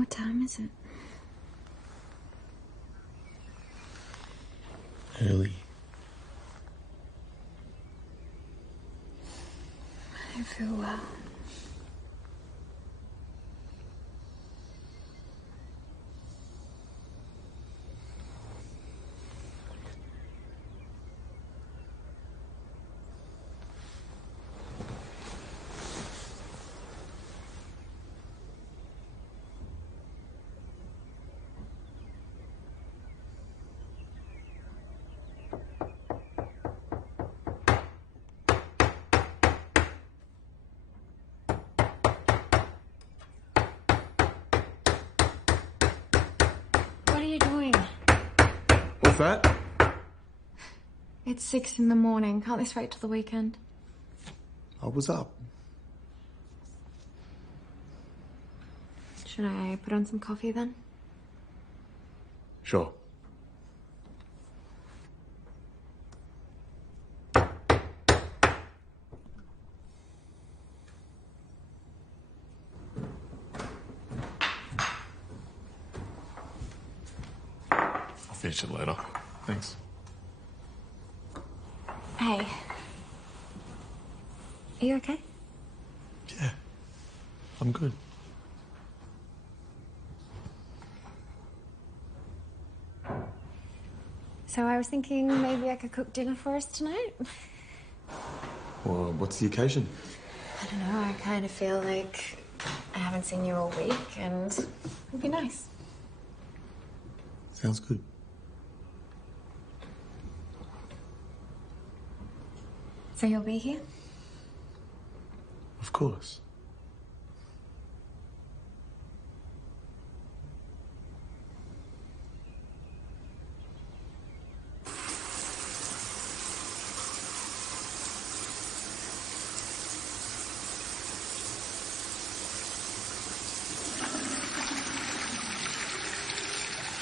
What time is it? Early. I don't feel well. That? It's 6 in the morning. Can't this wait till the weekend? I was up. Should I put on some coffee then? Sure. I'll finish it later. Thanks. Hey. Are you okay? Yeah. I'm good. So I was thinking maybe I could cook dinner for us tonight. Well, what's the occasion? I don't know, I kind of feel like I haven't seen you all week and it'd be nice. Sounds good. So you'll be here? Of course.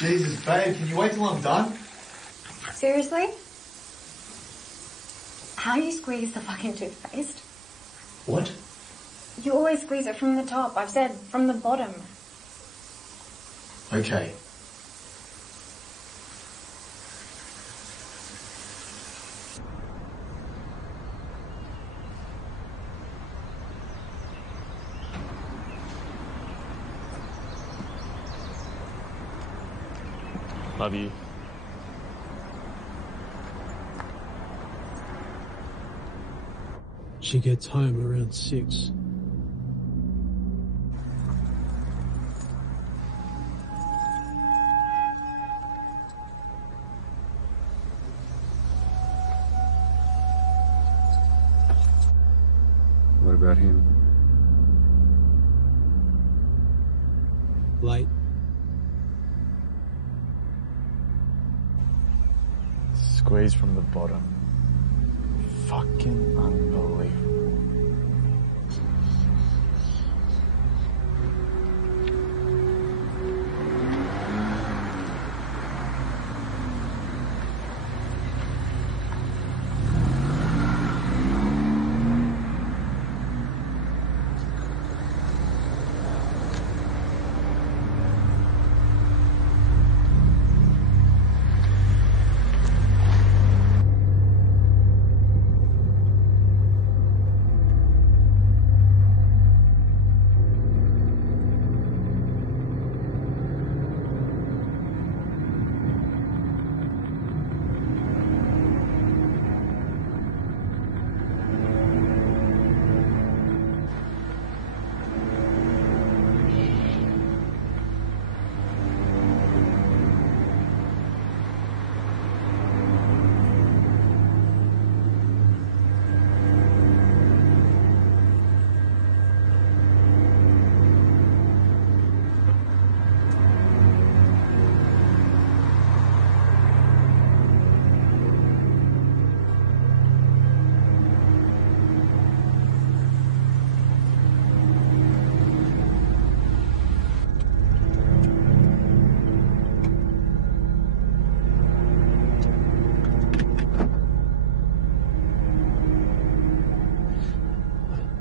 Jesus, babe, can you wait till I'm done? Seriously? How do you squeeze the fucking toothpaste? What? You always squeeze it from the top. I've said from the bottom. Okay. Love you. She gets home around 6. What about him? Late. Squeeze from the bottom. Fucking unbelievable.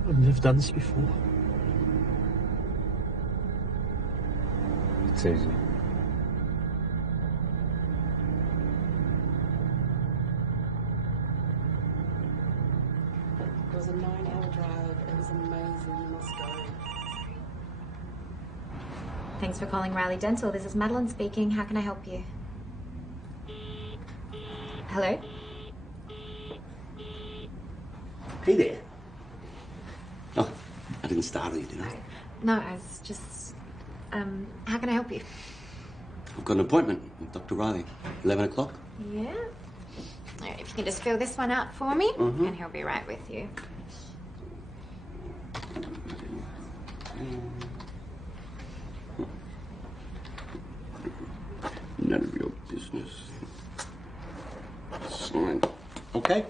I've never done this before. It's easy. It was a 9-hour drive. It was amazing. You must go. Thanks for calling Riley Dental. This is Madeline speaking. How can I help you? Hello? Hey there. Oh, I didn't startle you, did I? No, I was just... how can I help you? I've got an appointment with Dr. Riley. 11 o'clock. Yeah? All right, if you can just fill this one out for me, and he'll be right with you. None of your business. Sign. Okay.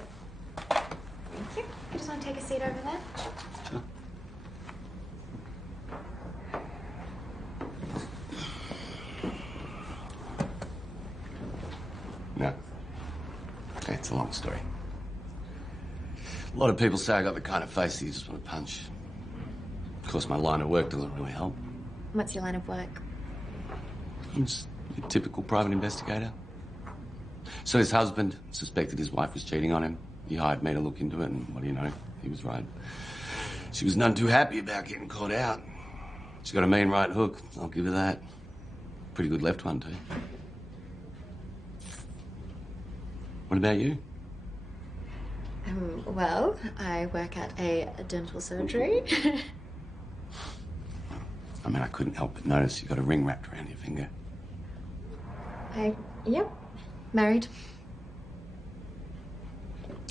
Thank you. I just want to take a seat over there. Sure. No. It's a long story. A lot of people say I got the kind of face that you just want to punch. Of course, my line of work doesn't really help. What's your line of work? I'm just a typical private investigator. So his husband suspected his wife was cheating on him. He hired me to look into it, and what do you know? He was right. She was none too happy about getting caught out. She got a mean right hook, I'll give her that. Pretty good left one, too. What about you? Well, I work at a dental surgery. I mean, I couldn't help but notice you got a ring wrapped around your finger. Yep, married.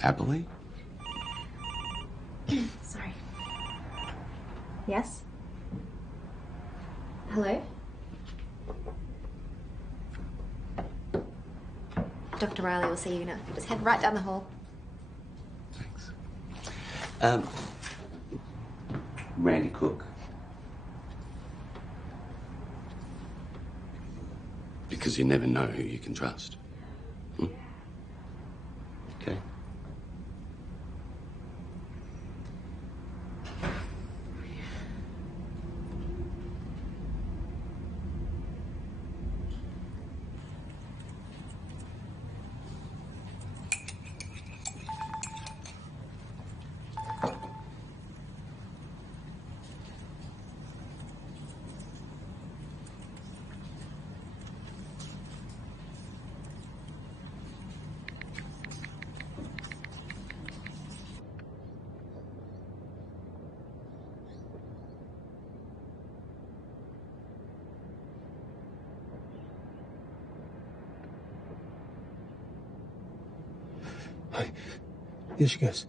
Happily? Sorry. Yes? Hello? Dr. Riley will see you now. Just head right down the hall. Thanks. Randy Cook. Because you never know who you can trust. Okay. Hi. Here she goes.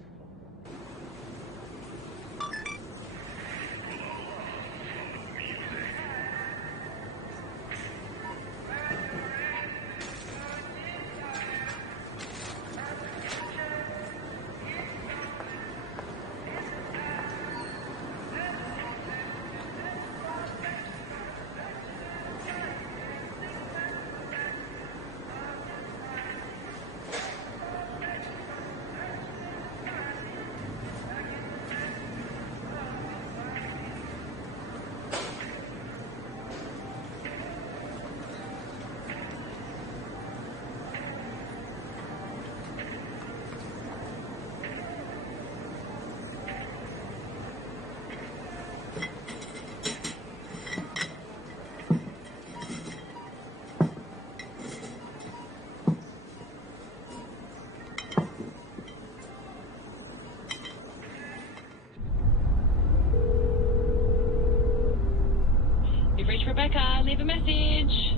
Rebecca, leave a message.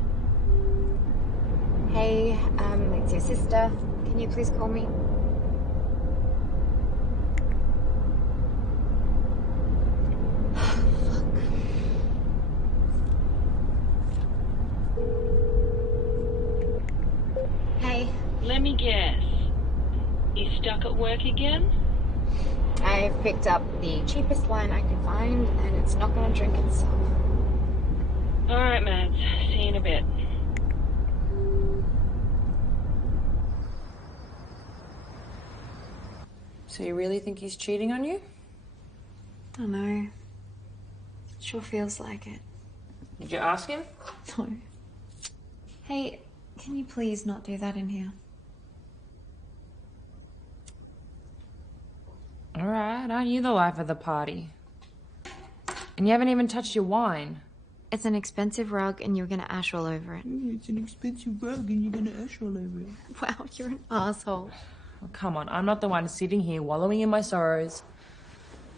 Hey, it's your sister. Can you please call me? Hey. Let me guess. You stuck at work again? I've picked up the cheapest line I could find, and it's not going to drink itself. All right, Mads. See you in a bit. So you really think he's cheating on you? I know. Sure feels like it. Did you ask him? No. Hey, can you please not do that in here? All right, aren't you the life of the party? And you haven't even touched your wine. It's an expensive rug and you're gonna ash all over it. It's an expensive rug and you're gonna ash all over it. Wow, you're an asshole. Oh, come on, I'm not the one sitting here wallowing in my sorrows.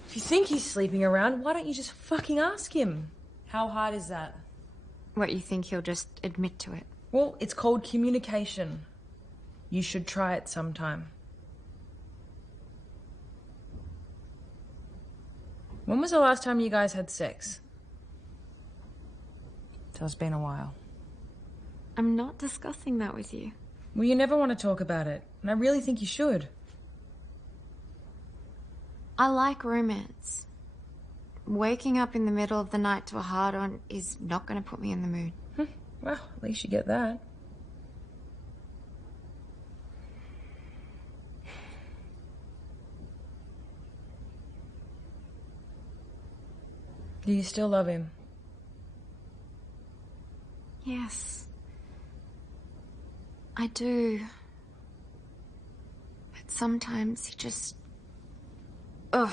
If you think he's sleeping around, why don't you just fucking ask him? How hard is that? What, you think he'll just admit to it? Well, it's called communication. You should try it sometime. When was the last time you guys had sex? So it's been a while. I'm not discussing that with you. Well, you never want to talk about it, and I really think you should. I like romance. Waking up in the middle of the night to a hard-on is not going to put me in the mood. Well, at least you get that. Do you still love him? Yes. I do. But sometimes he just... Ugh.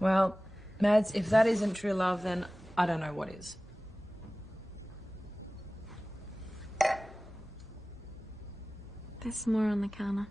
Well, Mads, if that isn't true love, then I don't know what is. There's more on the counter.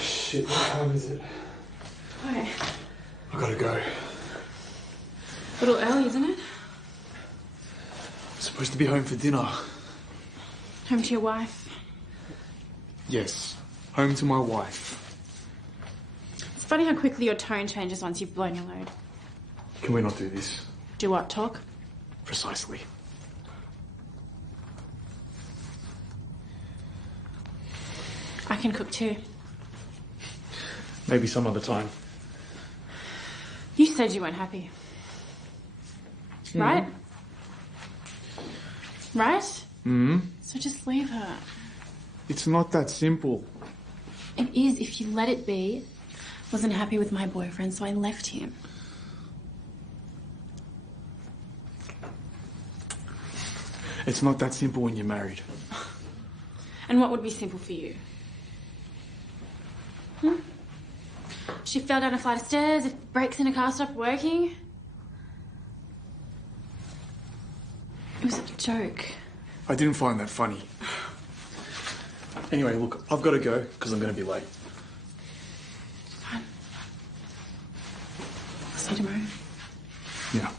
Shit, what time is it? Why? I gotta go. A little early, isn't it? I'm supposed to be home for dinner. Home to your wife. Yes, home to my wife. It's funny how quickly your tone changes once you've blown your load. Can we not do this? Do what, talk? Precisely. I can cook too. Maybe some other time. You said you weren't happy. Right? Right? So just leave her. It's not that simple. It is if you let it be. Wasn't happy with my boyfriend, so I left him. It's not that simple when you're married. And what would be simple for you? She fell down a flight of stairs, if brakes in a car stopped working. It was a joke. I didn't find that funny. Anyway, look, I've got to go because I'm going to be late. Fine. I'll see you tomorrow. Yeah.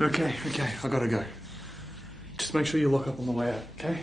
Okay, I gotta go. Just make sure you lock up on the way out, okay?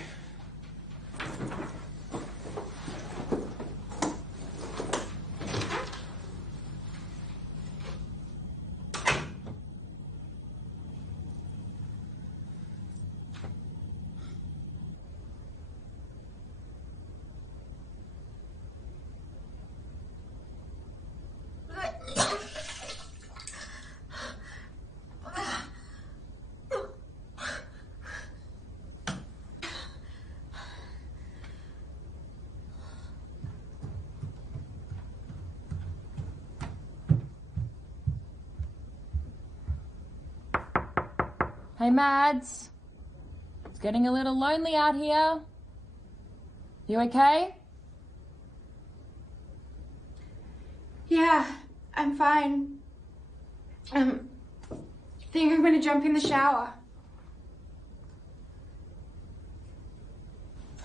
Hey, Mads. It's getting a little lonely out here. You okay? Yeah, I'm fine. Think I'm gonna jump in the shower.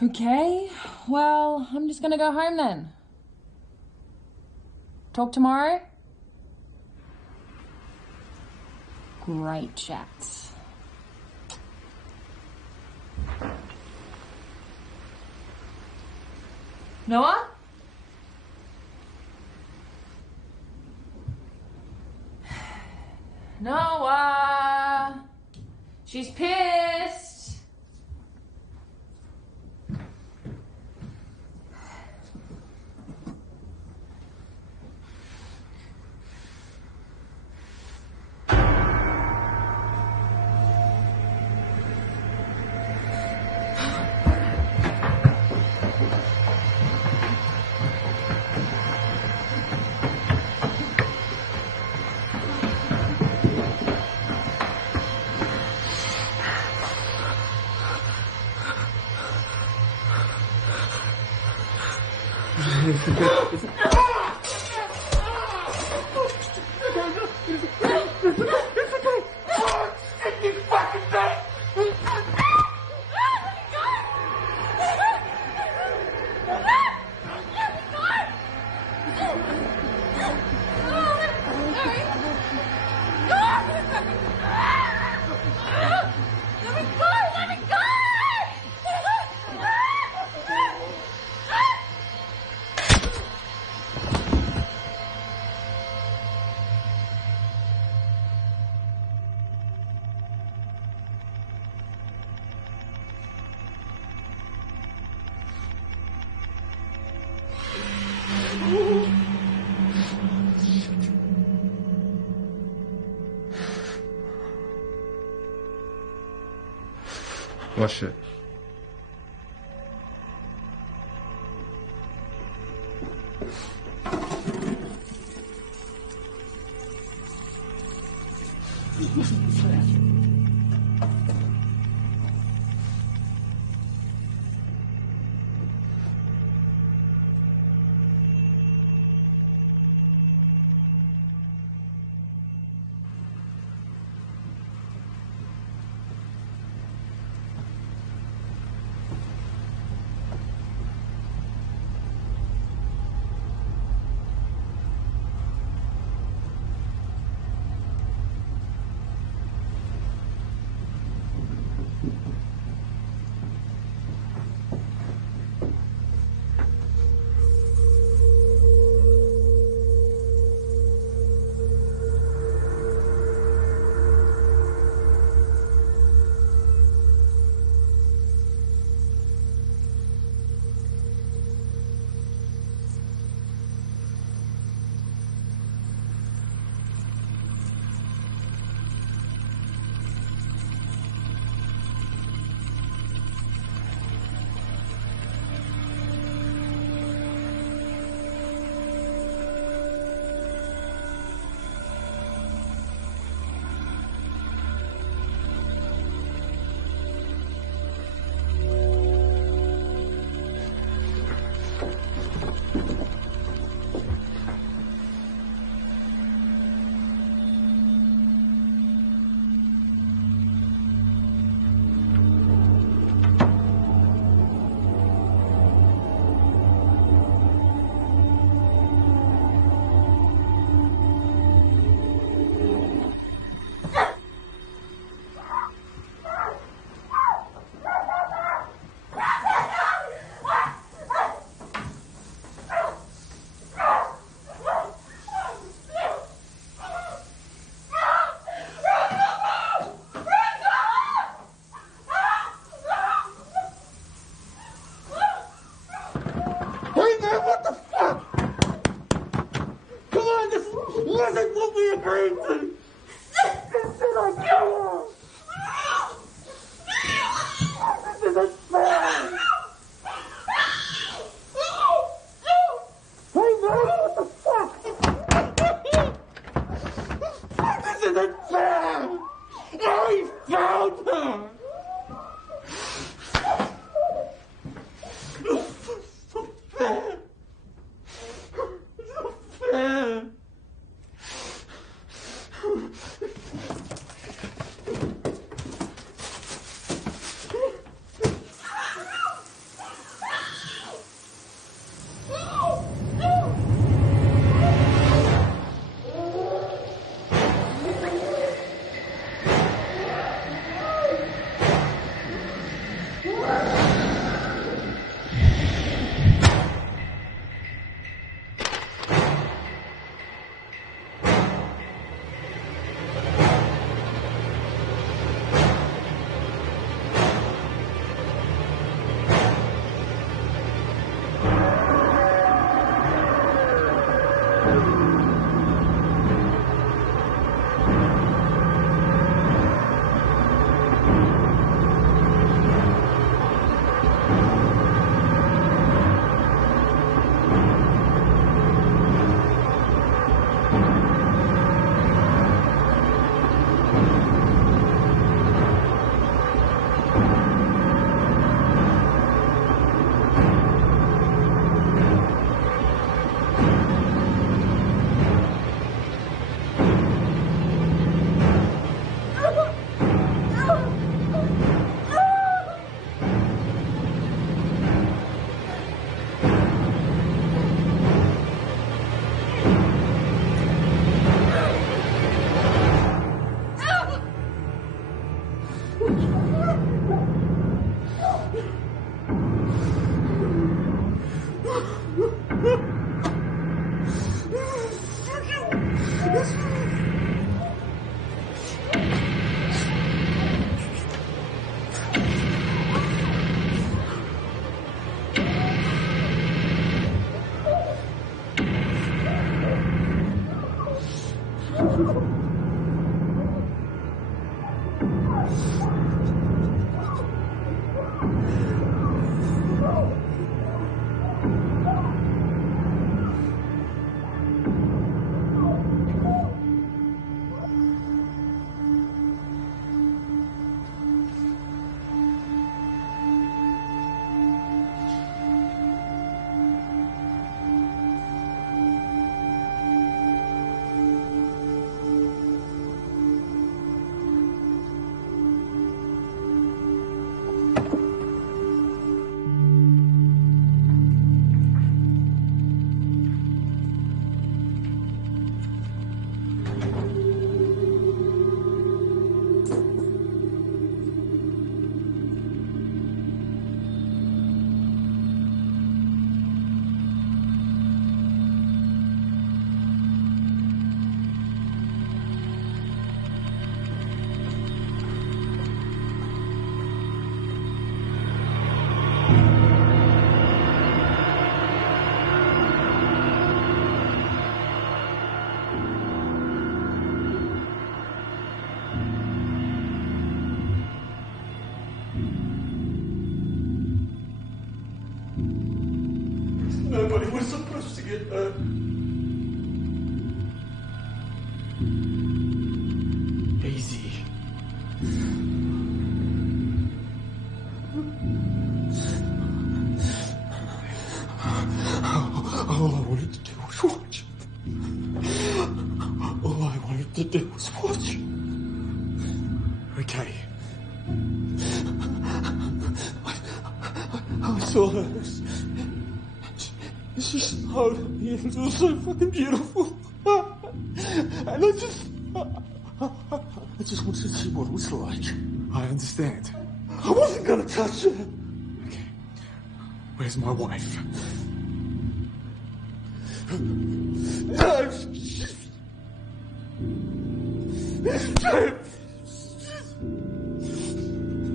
Okay, well, I'm just gonna go home then. Talk tomorrow? Great chat. Noah? Noah! She's pissed! What shit? Nobody was supposed to get hurt. Easy. All I wanted to do was watch. All I wanted to do was watch. Okay. I saw her. She smiled at me and it was so fucking beautiful. And I just wanted to see what it was like. I understand. I wasn't gonna touch her. Okay. Where's my wife?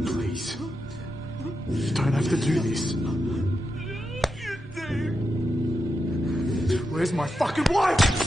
Please. You don't have to do this. You do. Where's my fucking wife?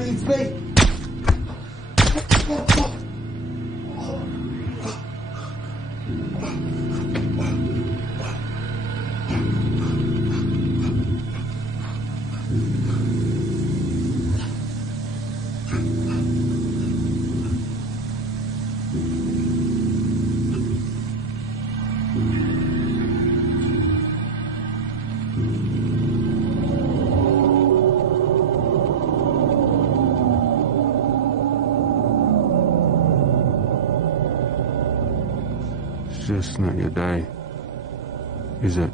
It's me. just not your day, is it?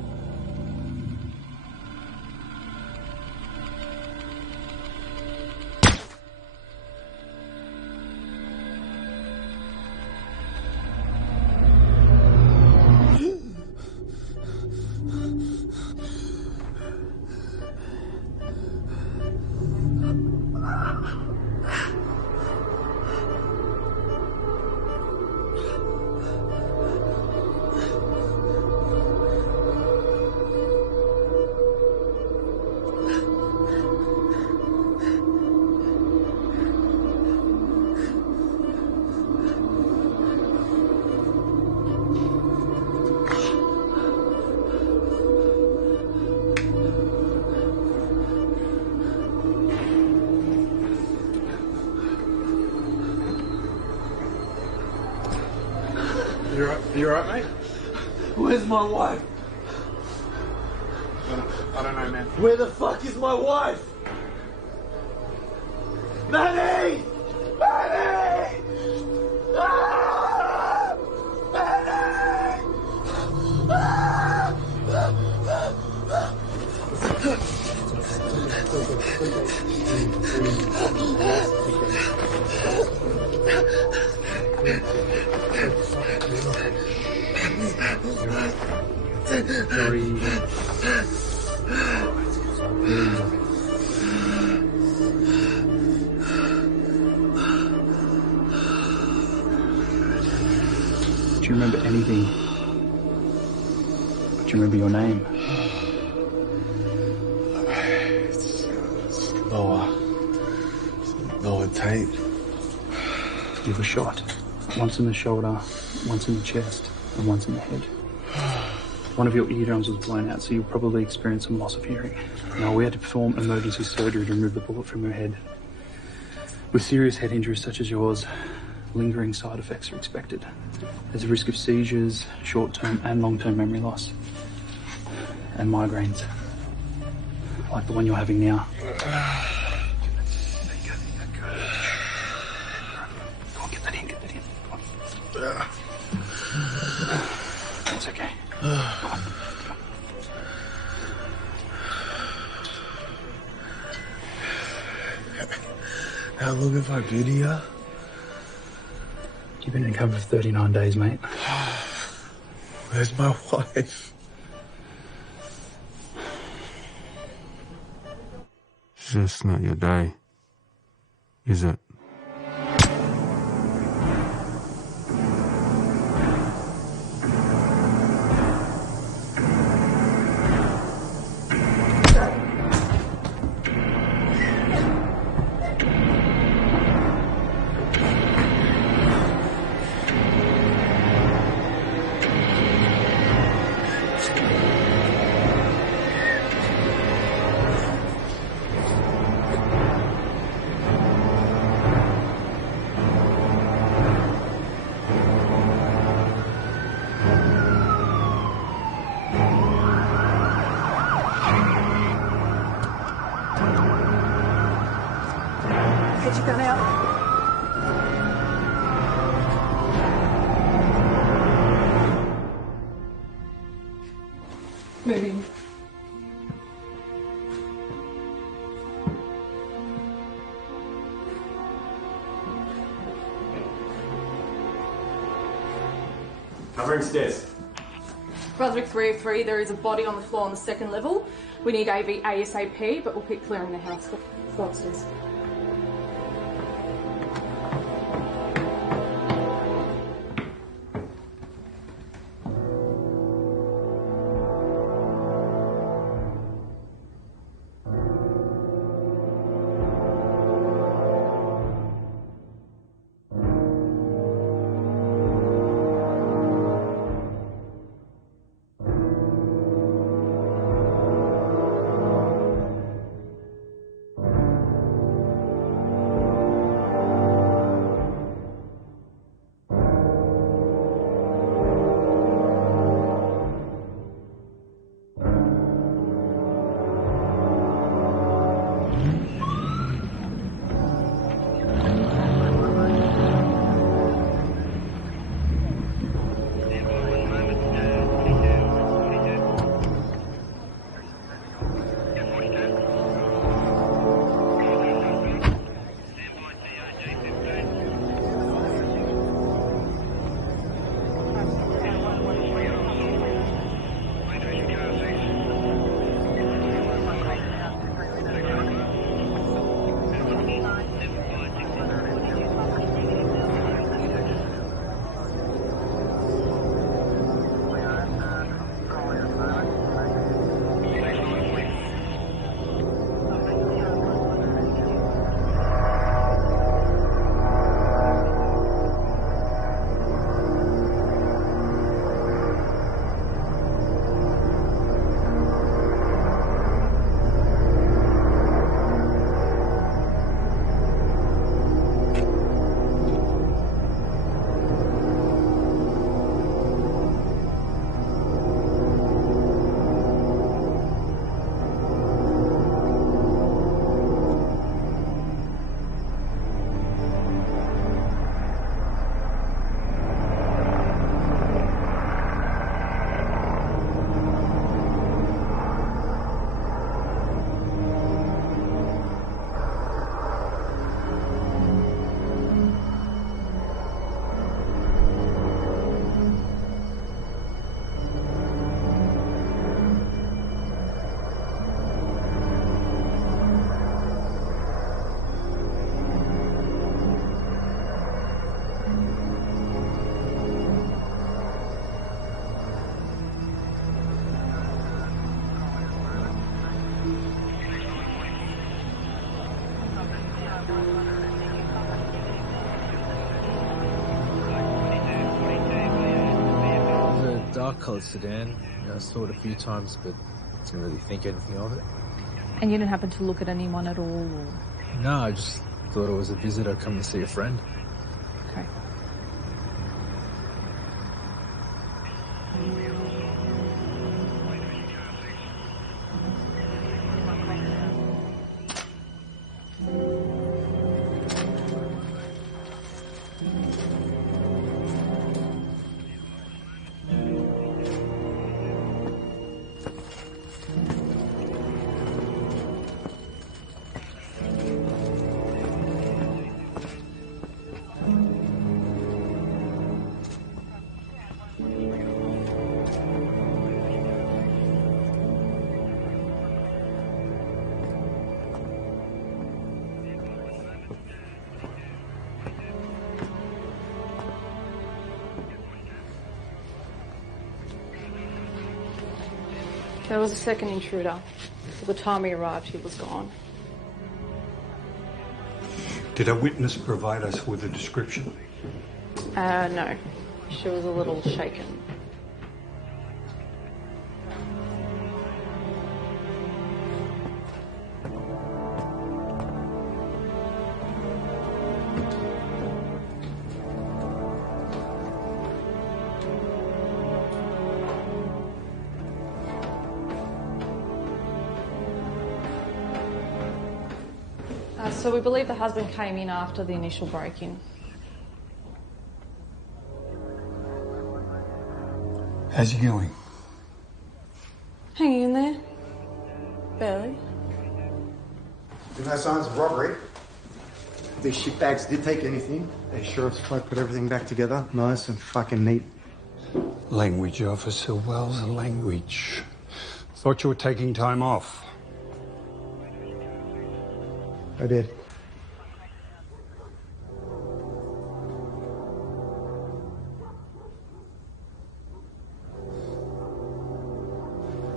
You alright, mate? Where's my wife? I don't know, man. Where the fuck is my wife? Manny! Manny! Ah! Manny! Sorry. Do you remember anything? Do you remember your name? It's lower tape. You were shot. Once in the shoulder, once in the chest, and once in the head. One of your eardrums was blown out, so you'll probably experience some loss of hearing. Now, we had to perform emergency surgery to remove the bullet from your head. With serious head injuries such as yours, lingering side effects are expected. There's a risk of seizures, short-term and long-term memory loss, and migraines, like the one you're having now. Go on, get that in. Go on. It's okay. How long have I been here? You've been in cover for 39 days, mate. Where's my wife? Just not your day, is it? Moving. Covering stairs. Brunswick 303, there is a body on the floor on the second level. We need AV ASAP, but we'll keep clearing the house. Go upstairs. light-coloured sedan. I saw it a few times, but didn't really think anything of it. And you didn't happen to look at anyone at all? Or... No, I just thought it was a visitor coming to see a friend. Okay. There was a second intruder. By the time we arrived, he was gone. Did a witness provide us with a description? No. She was a little shaken. So we believe the husband came in after the initial break-in. How's he going? Hanging in there. Barely. There's no signs of robbery. These shitbags did take anything. The sheriff's tried to put everything back together, nice and fucking neat. Language, Officer Wells, language. Thought you were taking time off. I did.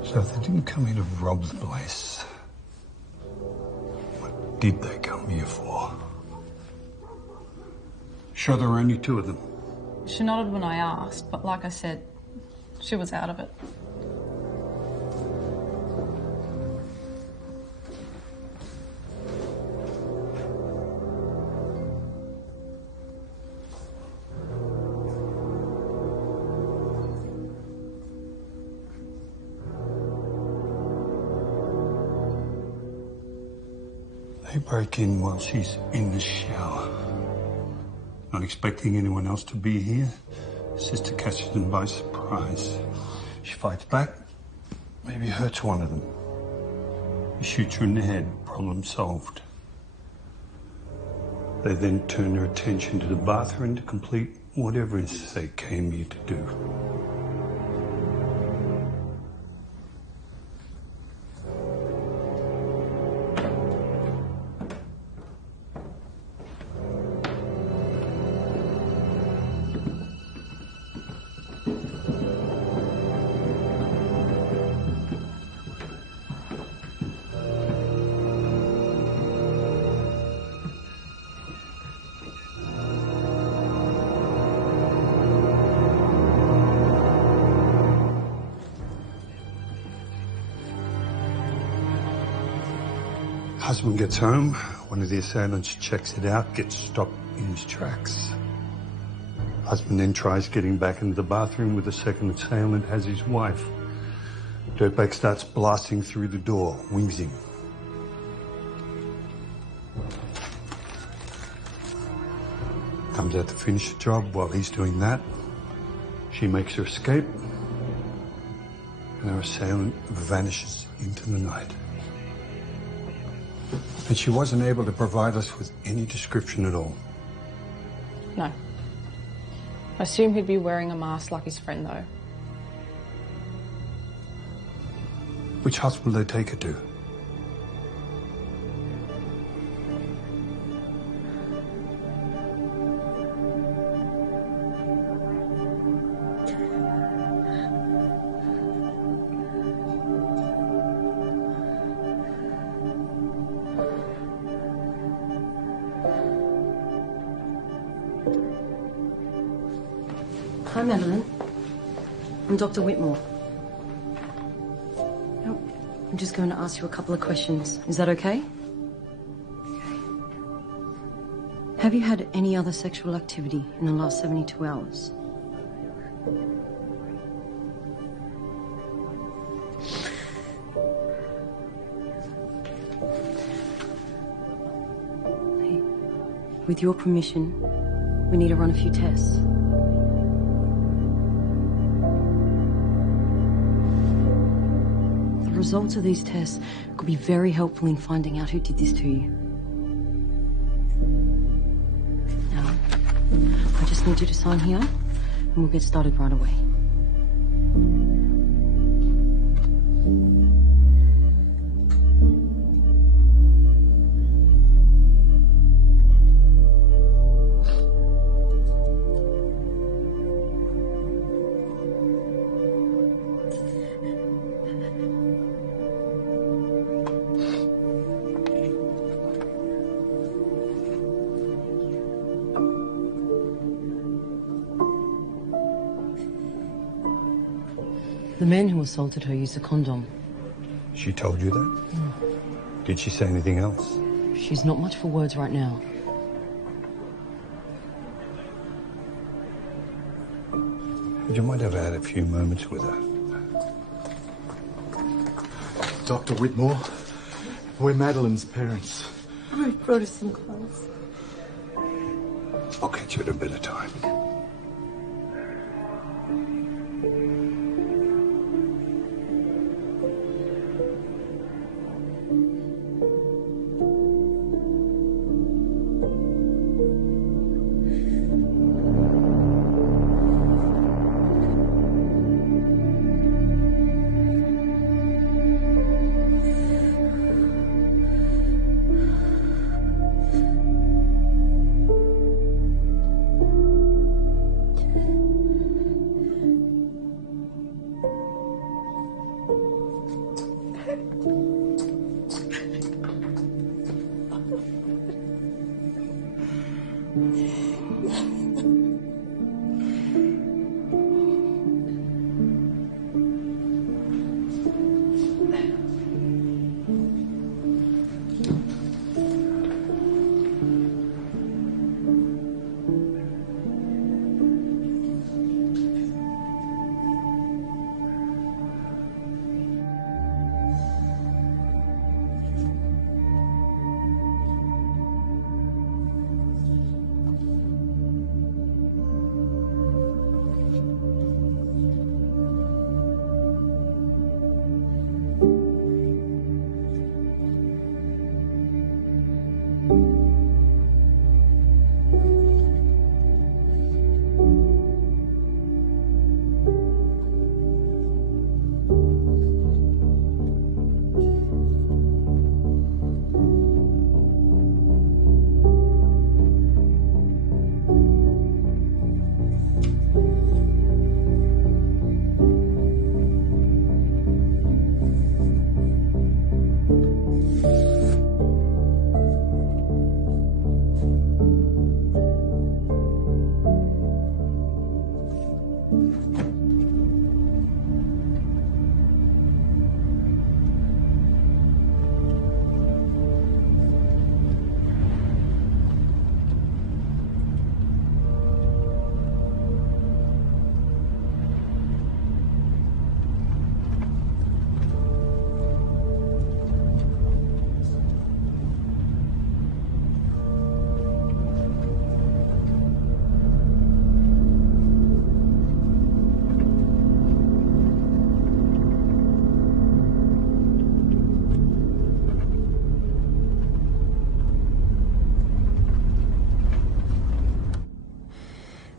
So if they didn't come here to rob the place, what did they come here for? Sure there were only two of them? She nodded when I asked, but like I said, she was out of it. They break in while she's in the shower. Not expecting anyone else to be here. Sister catches them by surprise. She fights back, maybe hurts one of them. He shoots her in the head, problem solved. They then turn their attention to the bathroom to complete whatever it is they came here to do. Husband gets home, one of the assailants checks it out, gets stopped in his tracks. Husband then tries getting back into the bathroom with the second assailant, has his wife. Dirtbag starts blasting through the door, wings him. Comes out to finish the job. While he's doing that, she makes her escape, and her assailant vanishes into the night. And she wasn't able to provide us with any description at all. No. I assume he'd be wearing a mask like his friend, though. Which hospital did they take her to? Hi, Madeline. I'm Dr. Whitmore. I'm just going to ask you a couple of questions. Is that okay? Okay. Have you had any other sexual activity in the last 72 hours? Hey, with your permission, we need to run a few tests. The results of these tests could be very helpful in finding out who did this to you. Now, I just need you to sign here, and we'll get started right away. The man who assaulted her used a condom. She told you that? Did she say anything else? She's not much for words right now. Would you mind if I had a few moments with her? Dr. Whitmore, we're Madeline's parents. I brought us some clothes. I'll catch you at a better time.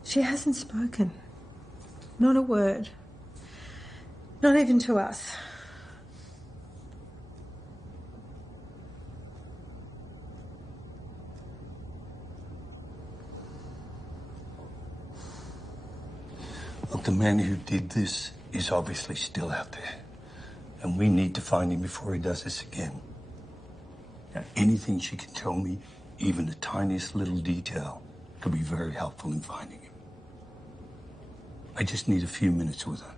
She hasn't spoken. Not a word. Not even to us. Look, the man who did this is obviously still out there. And we need to find him before he does this again. Now, anything she can tell me, even the tiniest little detail, could be very helpful in finding him. I just need a few minutes with her.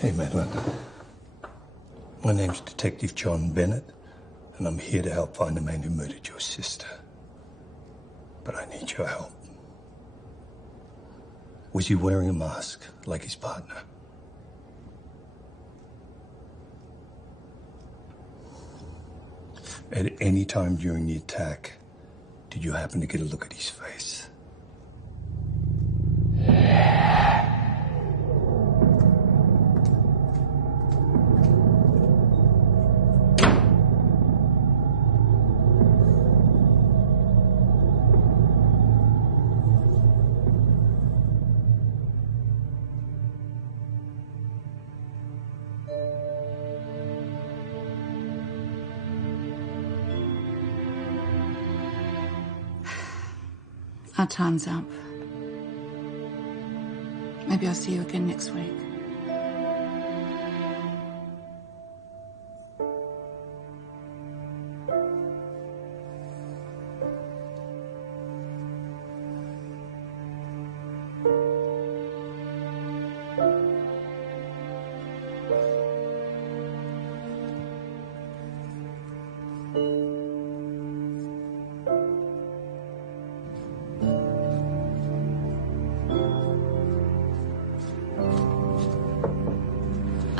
Hey, Madeline. My name's Detective John Bennett, and I'm here to help find the man who murdered your sister. But I need your help. Was he wearing a mask like his partner? At any time during the attack, did you happen to get a look at his face? Our time's up. Maybe I'll see you again next week.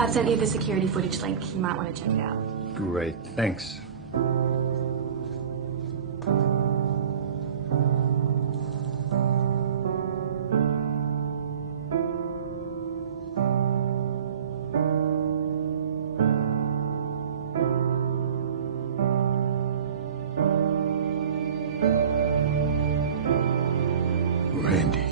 I've sent you the security footage link. You might want to check it out. Great, thanks. Randy.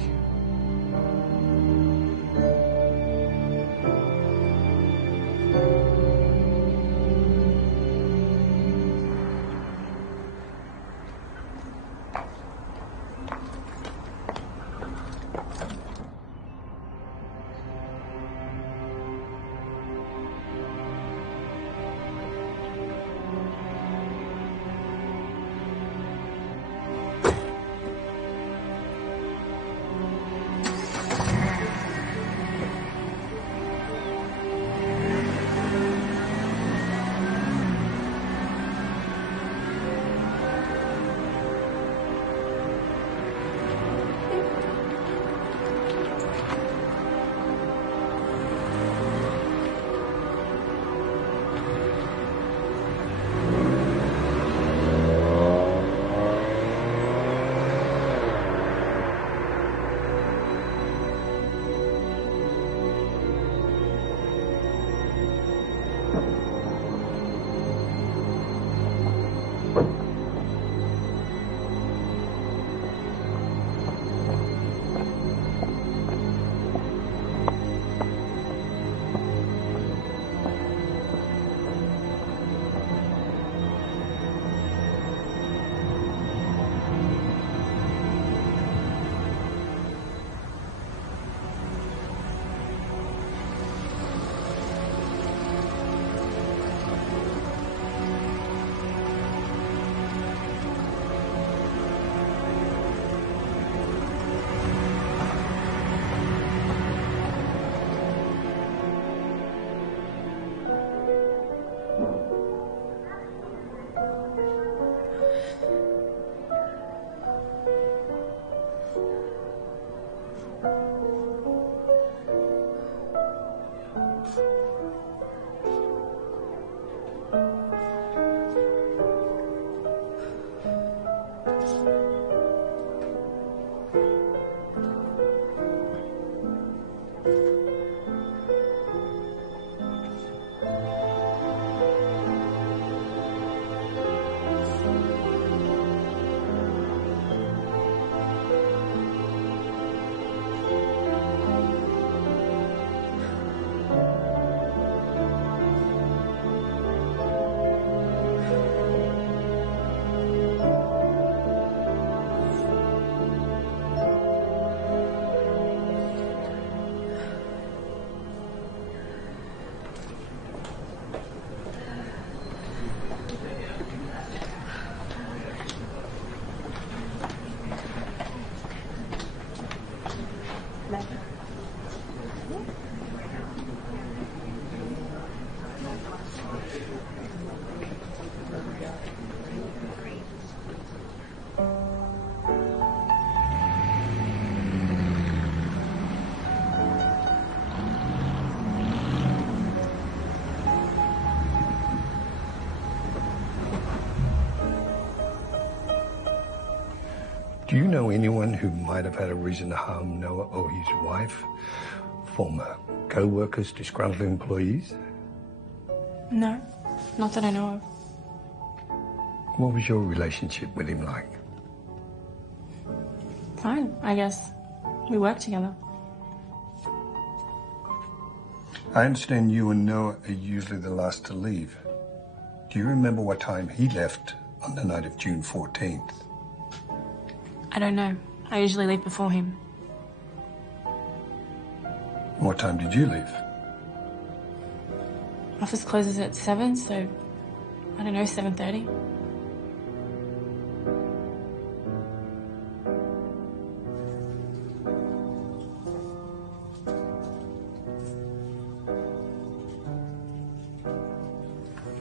Do you know anyone who might have had a reason to harm Noah or his wife? Former co-workers, disgruntled employees? No, not that I know of. What was your relationship with him like? Fine, I guess. We work together. I understand you and Noah are usually the last to leave. Do you remember what time he left on the night of June 14th? I don't know. I usually leave before him. What time did you leave? Office closes at 7, so I don't know, 7:30.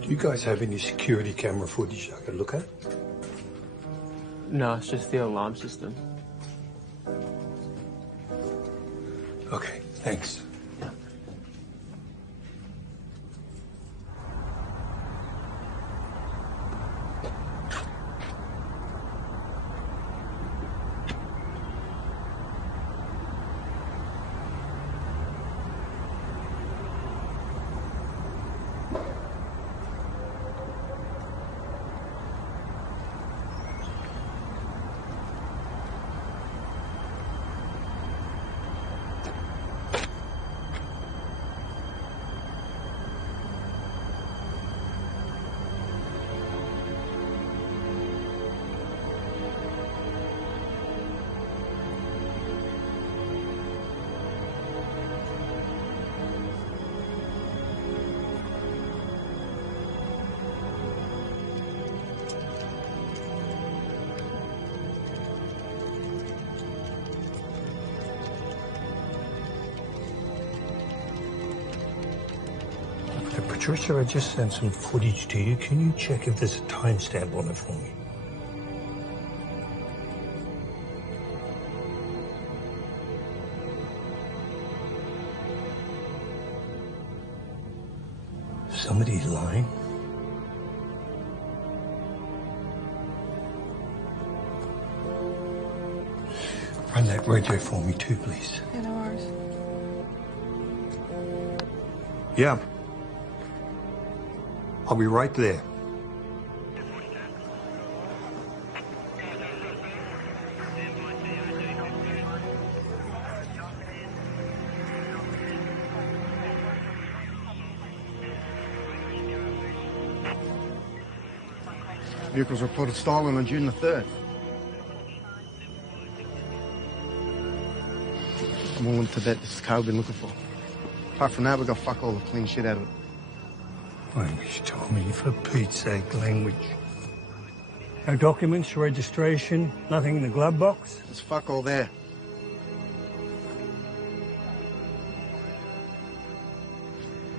Do you guys have any security camera footage I could look at? No, it's just the alarm system. Okay, thanks. Patricia, I just sent some footage to you. Can you check if there's a timestamp on it for me? Somebody lying? Run that radio for me too, please. Yeah, no worries. Yeah. I'll be right there. Vehicles reported stolen on June the 3rd. I'm willing to bet this is the car we've been looking for. Apart from that, we got fuck all to clean shit out of it. Language, Tommy, for Pete's sake, language. No documents, registration, nothing in the glove box? There's fuck all there.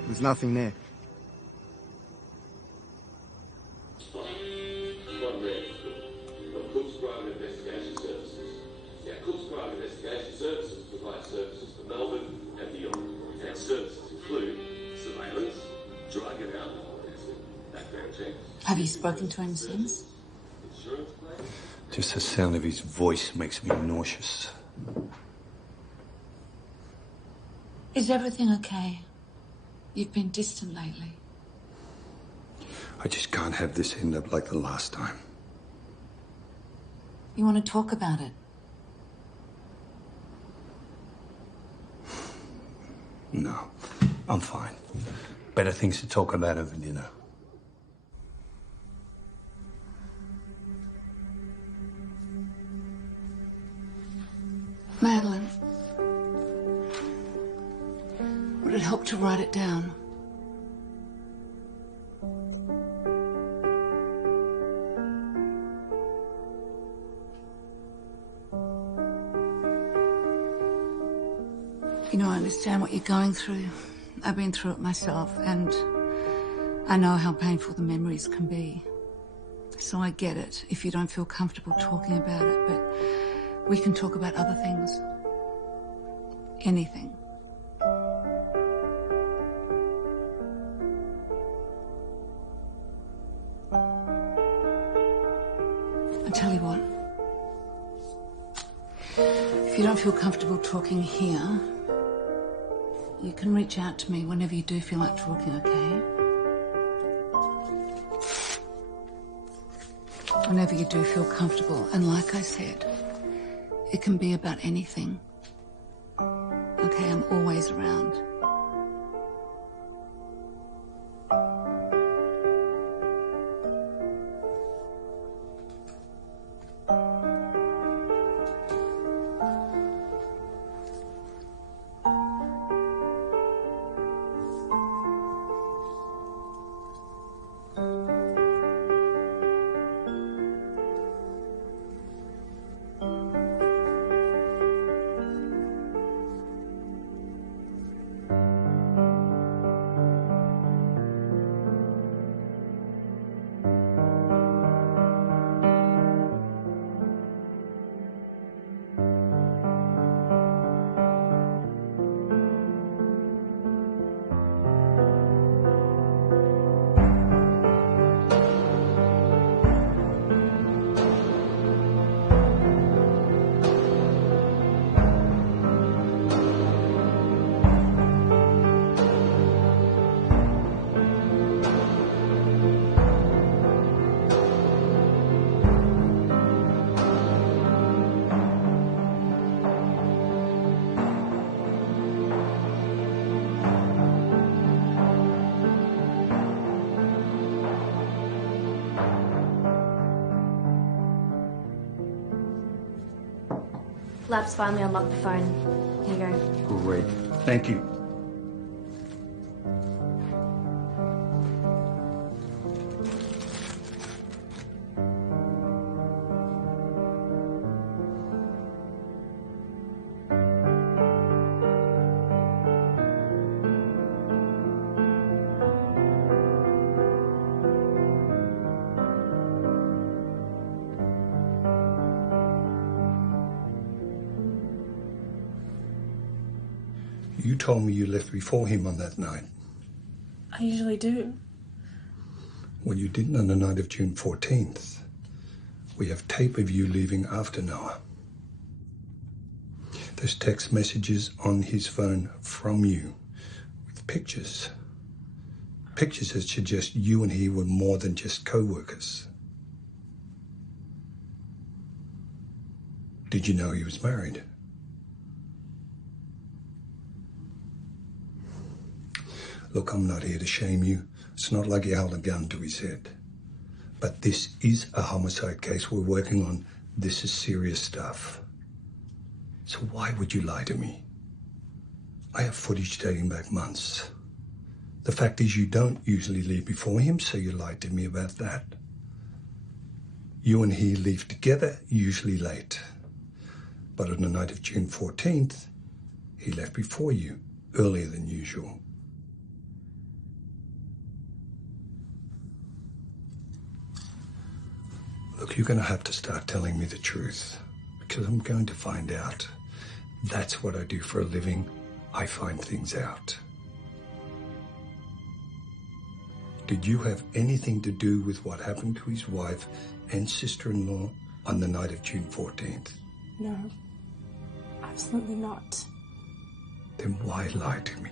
There's nothing there. Have you spoken to him since? Just the sound of his voice makes me nauseous. Is everything okay? You've been distant lately. I just can't have this end up like the last time. You want to talk about it? No, I'm fine. Better things to talk about over dinner. Madeline, would it help to write it down? You know, I understand what you're going through. I've been through it myself, and I know how painful the memories can be. So I get it if you don't feel comfortable talking about it, but we can talk about other things. Anything. I tell you what. don't feel comfortable talking here, you can reach out to me whenever you do feel like talking, okay? Whenever you do feel comfortable. And like I said, it can be about anything. Okay, I'm always around. Lab's finally unlocked the phone. Here you go. Great. Thank you. You told me you left before him on that night. I usually do. Well, you didn't on the night of June 14th. We have tape of you leaving after Noah. There's text messages on his phone from you with pictures. Pictures that suggest you and he were more than just co-workers. Did you know he was married? Look, I'm not here to shame you. It's not like you held a gun to his head. But this is a homicide case we're working on. This is serious stuff. So why would you lie to me? I have footage dating back months. The fact is you don't usually leave before him, so you lied to me about that. You and he leave together, usually late. But on the night of June 14th, he left before you, earlier than usual. Look, you're going to have to start telling me the truth, because I'm going to find out. That's what I do for a living. I find things out. Did you have anything to do with what happened to his wife and sister-in-law on the night of June 14th? No, absolutely not. Then why lie to me?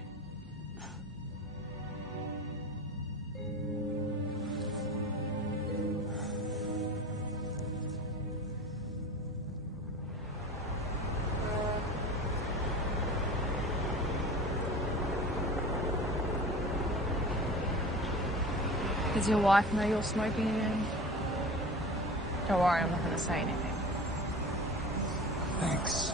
Does your wife know you're smoking again? Don't worry, I'm not going to say anything. Thanks.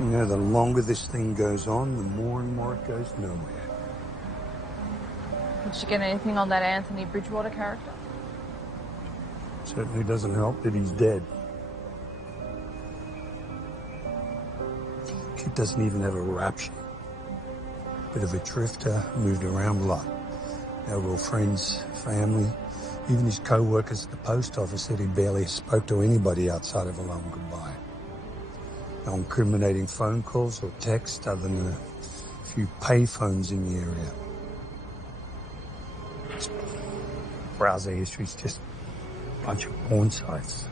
You know, the longer this thing goes on, the more and more it goes nowhere. Did you get anything on that Anthony Bridgewater character? Certainly doesn't help that he's dead. Kid doesn't even have a rap sheet. Bit of a drifter, moved around a lot. No real friends, family. Even his co-workers at the post office said he barely spoke to anybody outside of a long goodbye. No incriminating phone calls or text other than a few pay phones in the area. browser history is just a bunch of porn sites.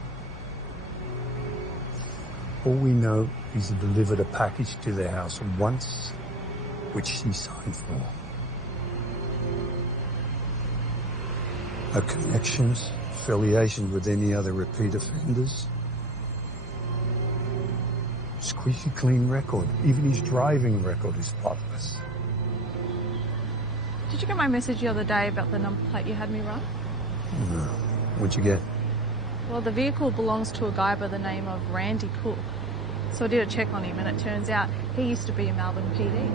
All we know is he delivered a package to their house once, which she signed for. No connections, affiliation with any other repeat offenders. Squeaky clean record. Even his driving record is spotless. Did you get my message the other day about the number plate you had me run? No. What'd you get? Well, the vehicle belongs to a guy by the name of Randy Cook. So I did a check on him, and it turns out he used to be a Melbourne PD.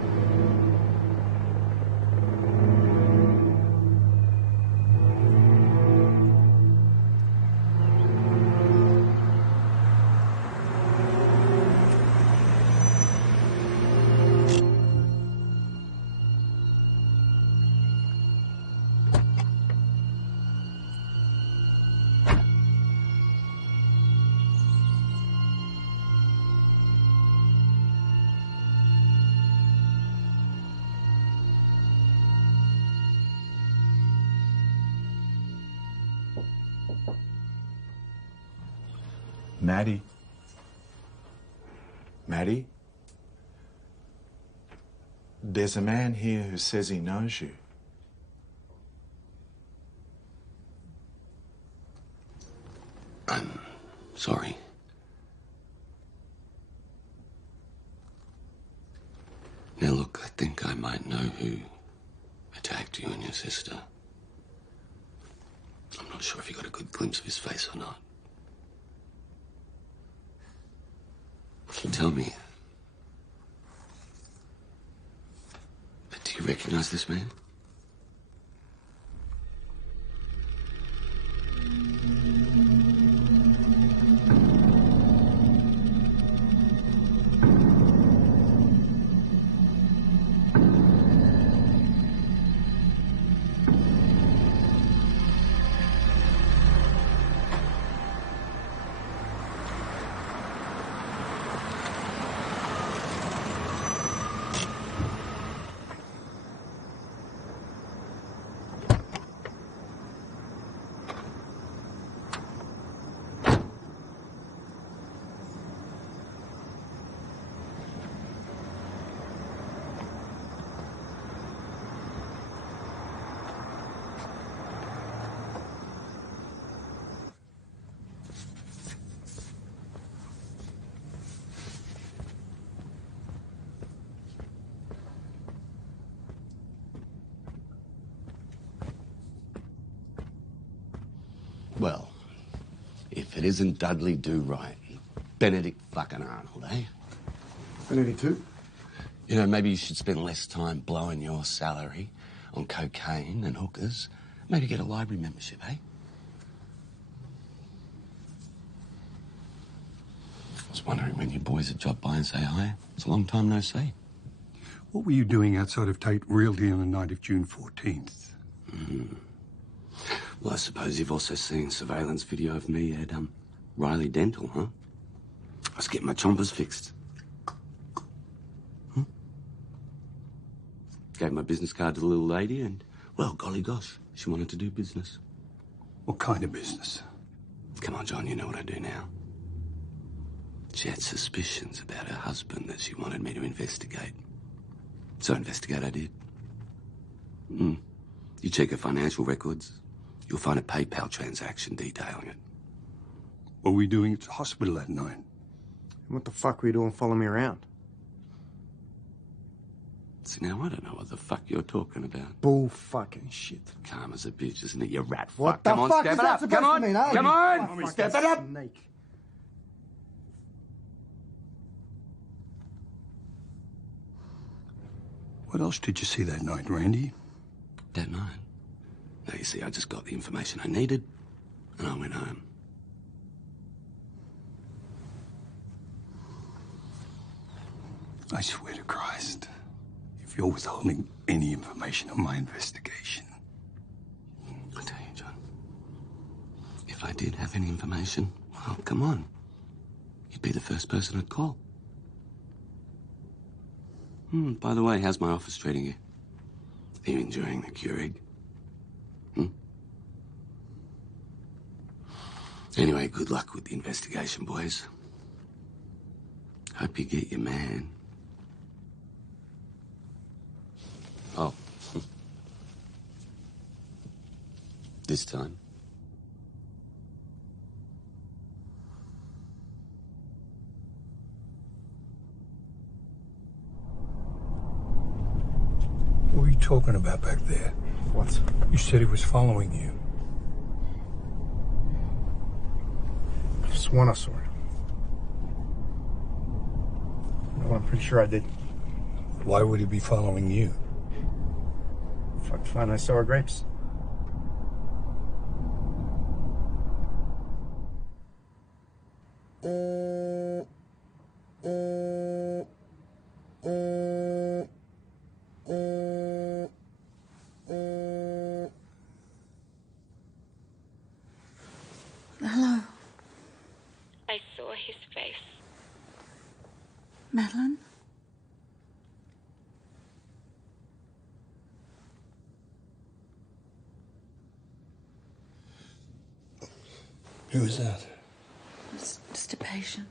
Maddie? Maddie? There's a man here who says he knows you. I'm sorry. Now look, I think I might know who attacked you and your sister. I'm not sure if you got a good glimpse of his face or not. Tell me. But do you recognize this man? Well, if it isn't Dudley Do-Right, Benedict fucking Arnold, eh? Benedict who? You know, maybe you should spend less time blowing your salary on cocaine and hookers. Maybe get a library membership, eh? I was wondering when you boys would drop by and say hi. It's a long time no see. What were you doing outside of Tate Realty on the night of June 14th? Well, I suppose you've also seen surveillance video of me at Riley Dental, huh? I was getting my chompers fixed. Gave my business card to the little lady and, well, golly gosh, she wanted to do business. What kind of business? Come on, John, you know what I do now. She had suspicions about her husband that she wanted me to investigate. So investigate I did. You check her financial records, you'll find a PayPal transaction detailing it. What were we doing at the hospital that night? What the fuck were you doing following me around? See, now I don't know what the fuck you're talking about. Bull fucking shit. Calm as a bitch, isn't it, you rat fuck? What the Come on, fuck step is it that up. supposed Come on, to mean, eh? come You on, fucking step it up. snake. What else did you see that night, Randy? That night? No, you see, I just got the information I needed, and I went home. I swear to Christ, if you're withholding any information on my investigation. I tell you, John, if I did have any information, well, come on. You'd be the first person I'd call. By the way, how's my office treating you? Are you enjoying the Keurig? Anyway, good luck with the investigation, boys. Hope you get your man. Oh. This time. What were you talking about back there? What? You said he was following you. I sworn I saw it. No, I'm pretty sure I did. Why would he be following you? If I could find those sour grapes. Hello, I saw his face. Madeline? Who was that? It's just a patient.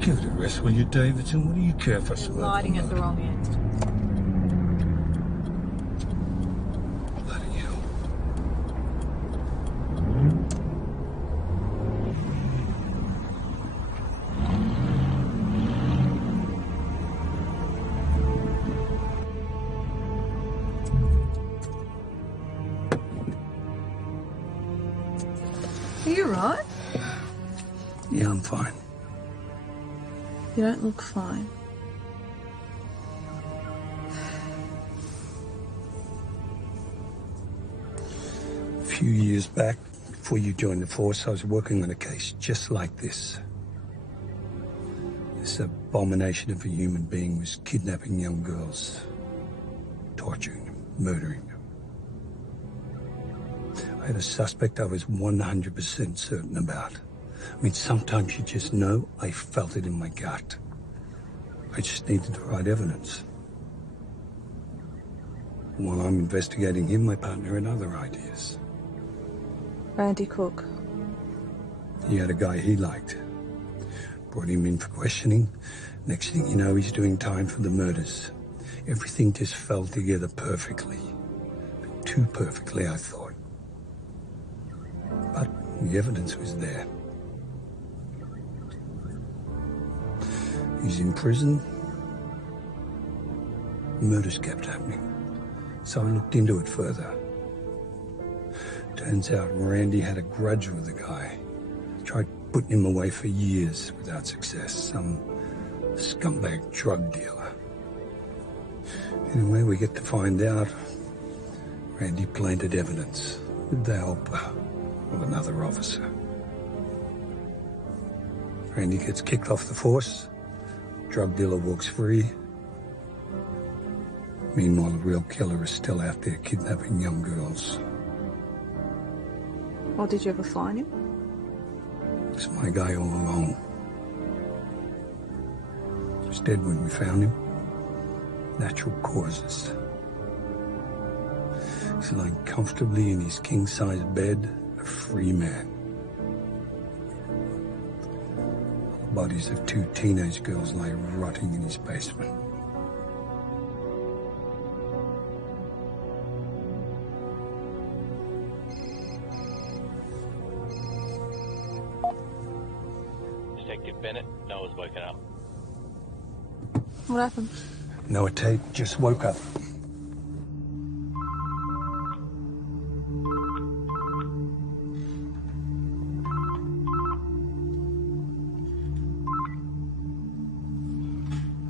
Give it a rest, will you, Davidson? What do you care for us about? Lighting at the wrong end. Bloody hell. Are you right? Yeah, I'm fine. You don't look fine. A few years back, before you joined the force, I was working on a case just like this. This abomination of a human being was kidnapping young girls, torturing them, murdering them. I had a suspect I was 100% certain about. I mean, sometimes you just know. I felt it in my gut. I just needed the right evidence. While I'm investigating him, my partner had other ideas. Randy Cook. He had a guy he liked. Brought him in for questioning. Next thing you know, he's doing time for the murders. Everything just fell together perfectly. Too perfectly, I thought. The evidence was there. He's in prison. Murders kept happening. So I looked into it further. Turns out Randy had a grudge with the guy. Tried putting him away for years without success. Some scumbag drug dealer. Anyway, we get to find out Randy planted evidence with the help of another officer. Randy gets kicked off the force. Drug dealer walks free. Meanwhile, the real killer is still out there kidnapping young girls. Well, did you ever find him? It's my guy all along. He's dead when we found him. Natural causes. He's lying comfortably in his king-size bed, a free man. The bodies of 2 teenage girls lay rotting in his basement. Detective Bennett, Noah's woken up. What happened? Noah Tate just woke up.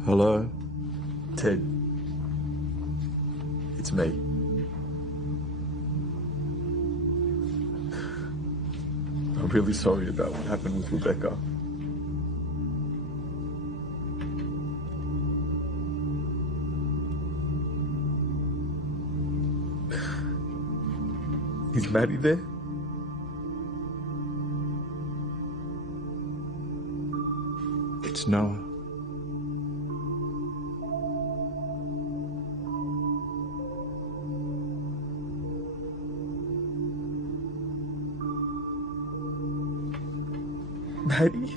Hello, Ted. It's me. I'm really sorry about what happened with Rebecca. Is Maddie there? It's Noah. Maddie?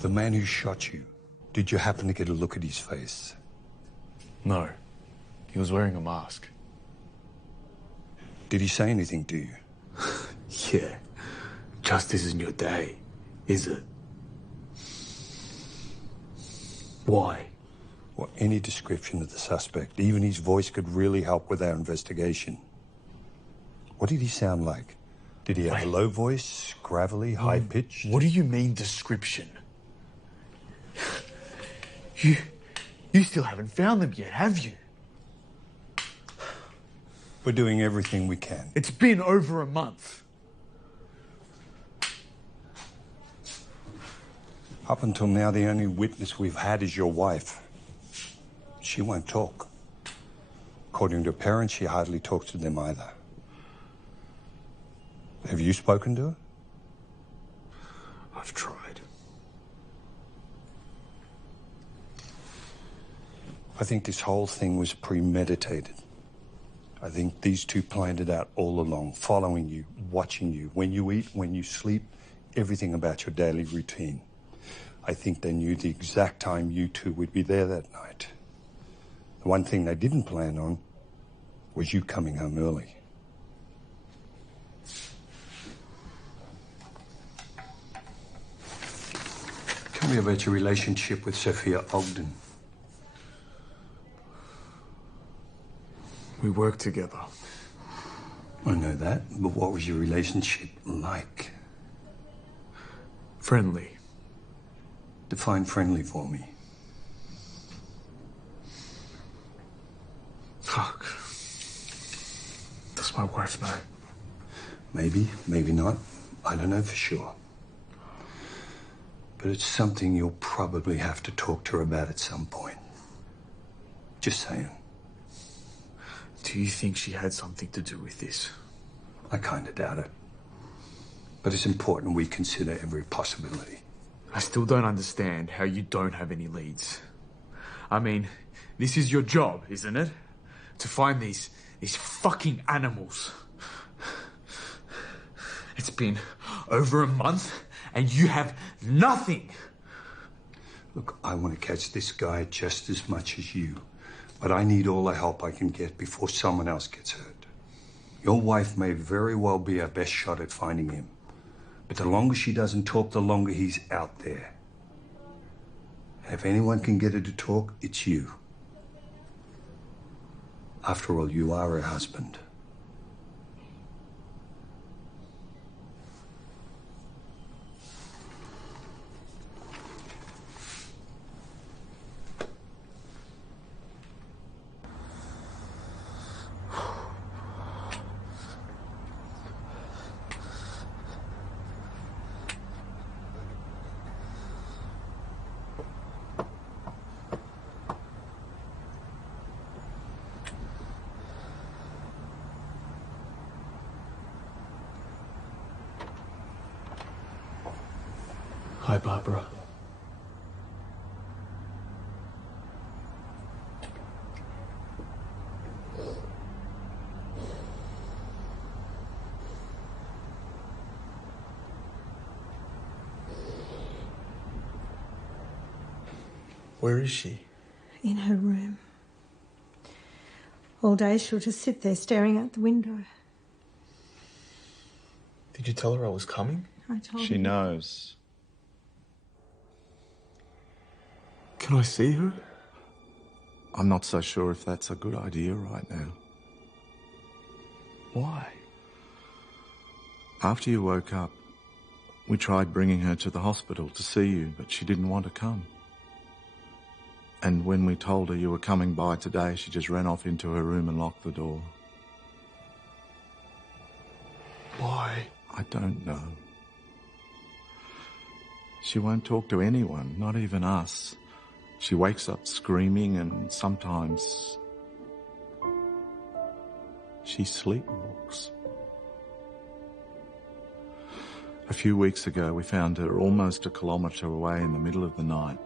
The man who shot you, did you happen to get a look at his face? No. He was wearing a mask. Did he say anything to you? Yeah. Justice isn't your day, is it? Why? Well, any description of the suspect, even his voice, could really help with our investigation. What did he sound like? Did he have a low voice, gravelly, high-pitched? What do you mean, description? You still haven't found them yet, have you? We're doing everything we can. It's been over a month. Up until now, the only witness we've had is your wife. She won't talk. According to her parents, she hardly talks to them either. Have you spoken to her? I've tried. I think this whole thing was premeditated. I think these two planned it out all along, following you, watching you, when you eat, when you sleep, everything about your daily routine. I think they knew the exact time you two would be there that night. The one thing they didn't plan on was you coming home early. Tell me about your relationship with Sophia Ogden. We work together. I know that, but what was your relationship like? Friendly. Define friendly for me. Fuck. Does my wife know? Maybe, maybe not. I don't know for sure. But it's something you'll probably have to talk to her about at some point. Just saying. Do you think she had something to do with this? I kind of doubt it. But it's important we consider every possibility. I still don't understand how you don't have any leads. I mean, this is your job, isn't it? To find these fucking animals. It's been over a month and you have nothing. Look, I want to catch this guy just as much as you. But I need all the help I can get before someone else gets hurt. Your wife may very well be our best shot at finding him. But the longer she doesn't talk, the longer he's out there. And if anyone can get her to talk, it's you. After all, you are her husband. Hi, Barbara. Where is she? In her room. All day she'll just sit there staring out the window. Did you tell her I was coming? I told her. She knows. Can I see her? I'm not so sure if that's a good idea right now. Why? After you woke up, we tried bringing her to the hospital to see you, but she didn't want to come. And when we told her you were coming by today, she just ran off into her room and locked the door. Why? I don't know. She won't talk to anyone, not even us. She wakes up screaming and sometimes she sleepwalks. A few weeks ago, we found her almost a kilometre away in the middle of the night.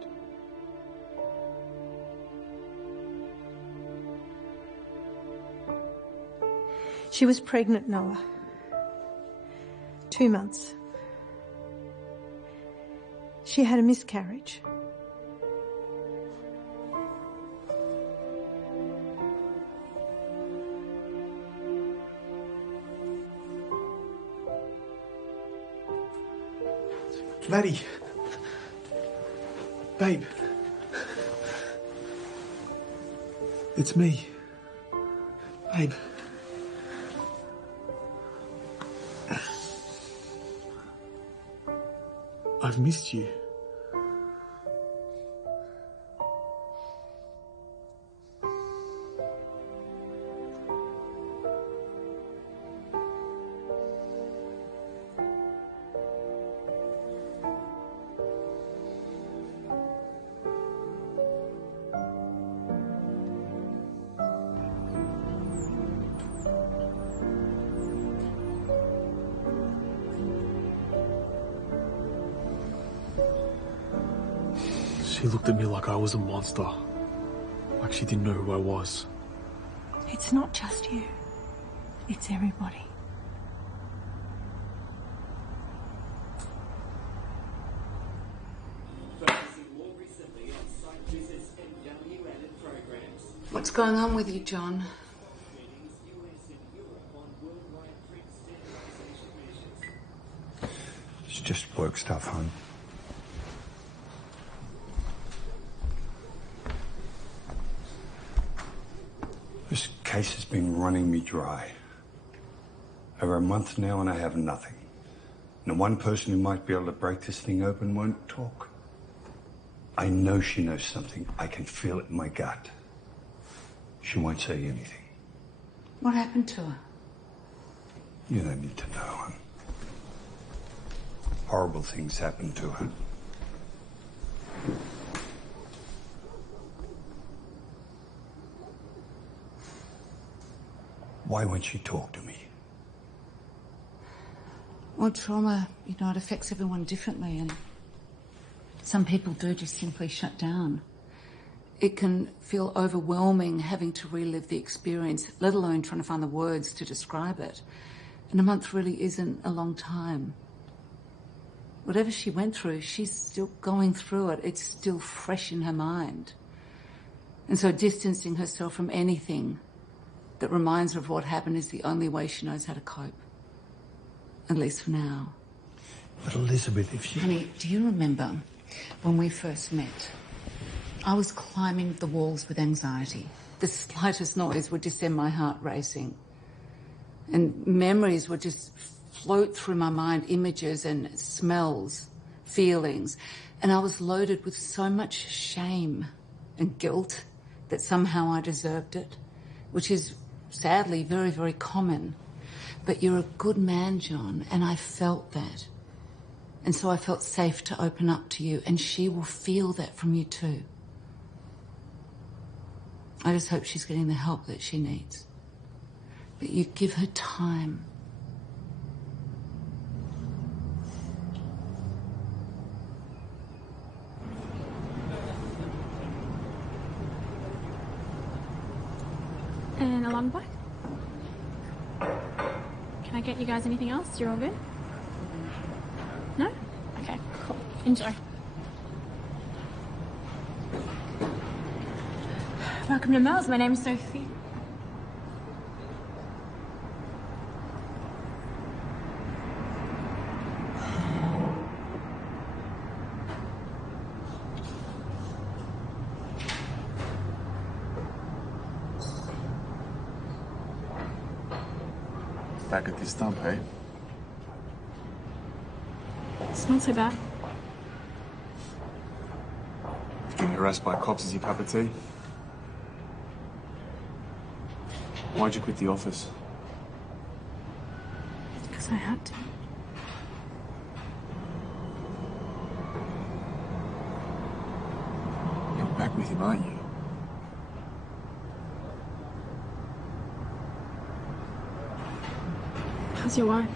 She was pregnant, Noah. 2 months. She had a miscarriage. Maddie. Babe. It's me. Babe. I've missed you. She looked at me like I was a monster. Like she didn't know who I was. It's not just you. It's everybody. What's going on with you, John? It's just work stuff, hon. This case has been running me dry. Over a month now and I have nothing. And the one person who might be able to break this thing open won't talk. I know she knows something. I can feel it in my gut. She won't say anything. What happened to her? You don't need to know, hon. Horrible things happen to her. Why won't she talk to me? Well, trauma, you know, it affects everyone differently, and some people do just simply shut down. It can feel overwhelming having to relive the experience, let alone trying to find the words to describe it. And a month really isn't a long time. Whatever she went through, she's still going through it. It's still fresh in her mind. And so distancing herself from anything that reminds her of what happened is the only way she knows how to cope. At least for now. But Elizabeth, if she... Honey, do you remember when we first met? I was climbing the walls with anxiety. The slightest noise would just send my heart racing. And memories would just float through my mind, images and smells, feelings. And I was loaded with so much shame and guilt that somehow I deserved it, which is sadly very, very common. But you're a good man, John, and I felt that. And so I felt safe to open up to you, and she will feel that from you too. I just hope she's getting the help that she needs. But you give her time. And a long bite? Can I get you guys anything else? You're all good? No? Okay, cool. Enjoy. Welcome to Mel's. My name's Sophie. Back at this dump, eh? It's not so bad. Getting harassed by cops is your cup of tea? Why'd you quit the office? Because I had to. You're back with him, aren't you? How's your wife?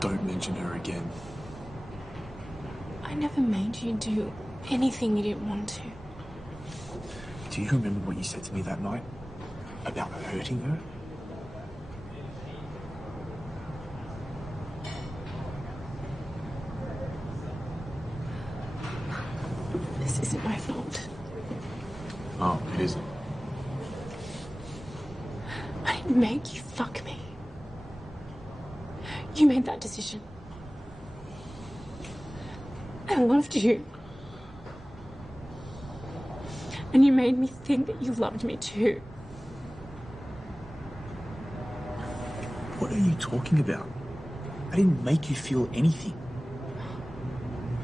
Don't mention her again. I never made you do anything you didn't want to. Do you remember what you said to me that night? About hurting her? This isn't my fault. Oh, it isn't. I didn't make you fuck me. You made that decision. I loved you. And you made me think that you loved me too. What are you talking about? I didn't make you feel anything.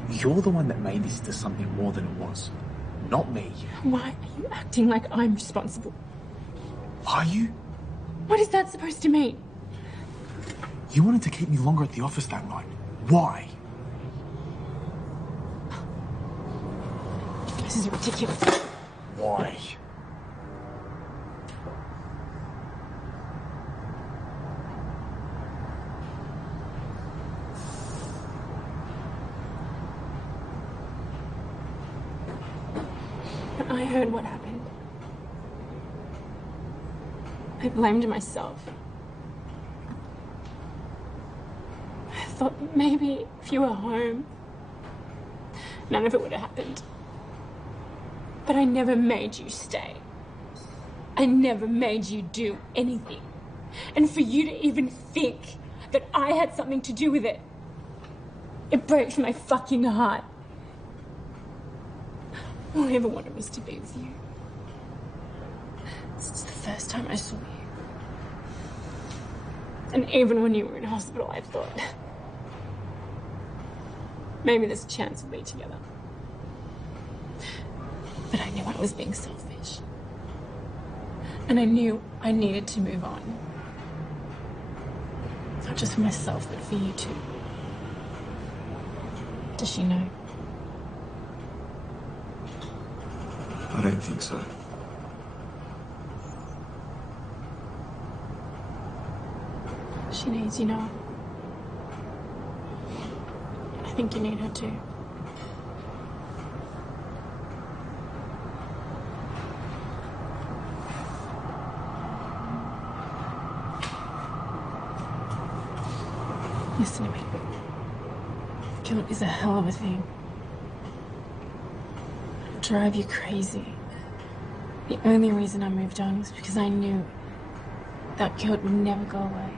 You're the one that made this into something more than it was. Not me. Why are you acting like I'm responsible? Are you? What is that supposed to mean? You wanted to keep me longer at the office that night. Why? This is ridiculous. Why? When I heard what happened, I blamed myself. I thought maybe if you were home, none of it would have happened. But I never made you stay. I never made you do anything. And for you to even think that I had something to do with it, it breaks my fucking heart. All I ever wanted was to be with you. Since the first time I saw you. And even when you were in hospital, I thought, maybe there's a chance we'll be together. But I knew I was being selfish. And I knew I needed to move on. Not just for myself, but for you too. Does she know? I don't think so. She needs you know. I think you need her too. Listen to me. Guilt is a hell of a thing. It'll drive you crazy. The only reason I moved on was because I knew that guilt would never go away.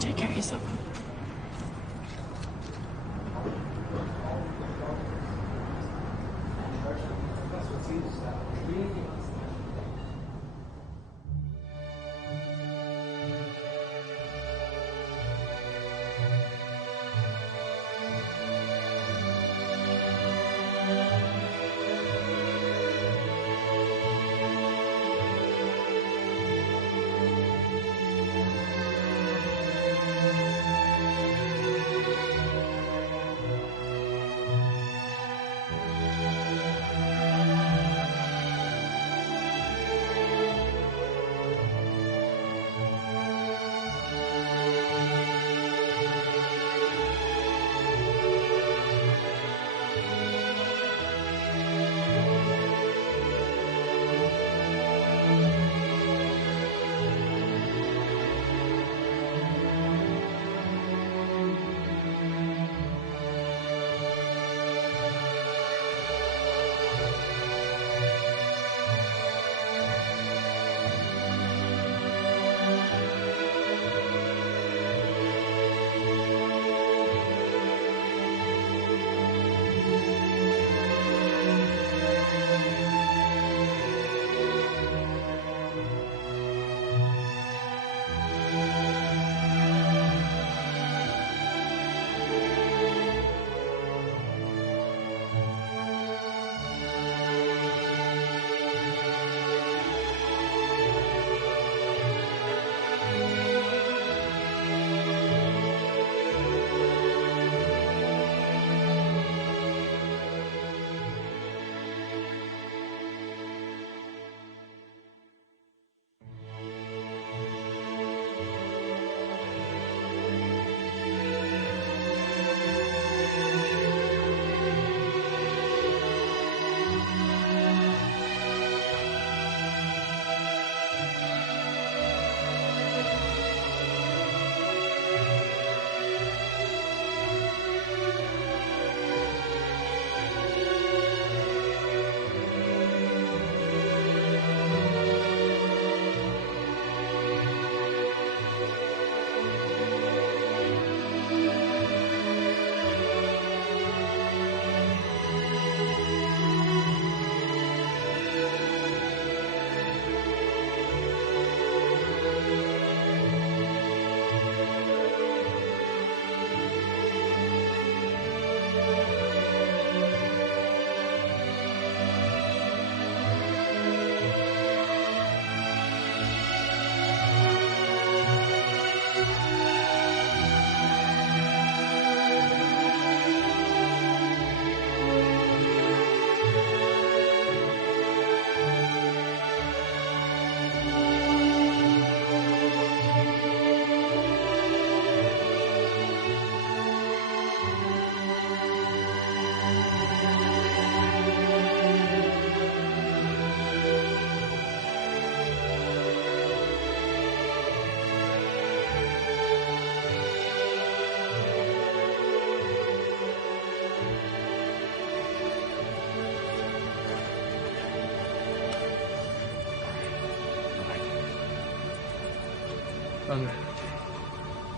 Take care of yourself.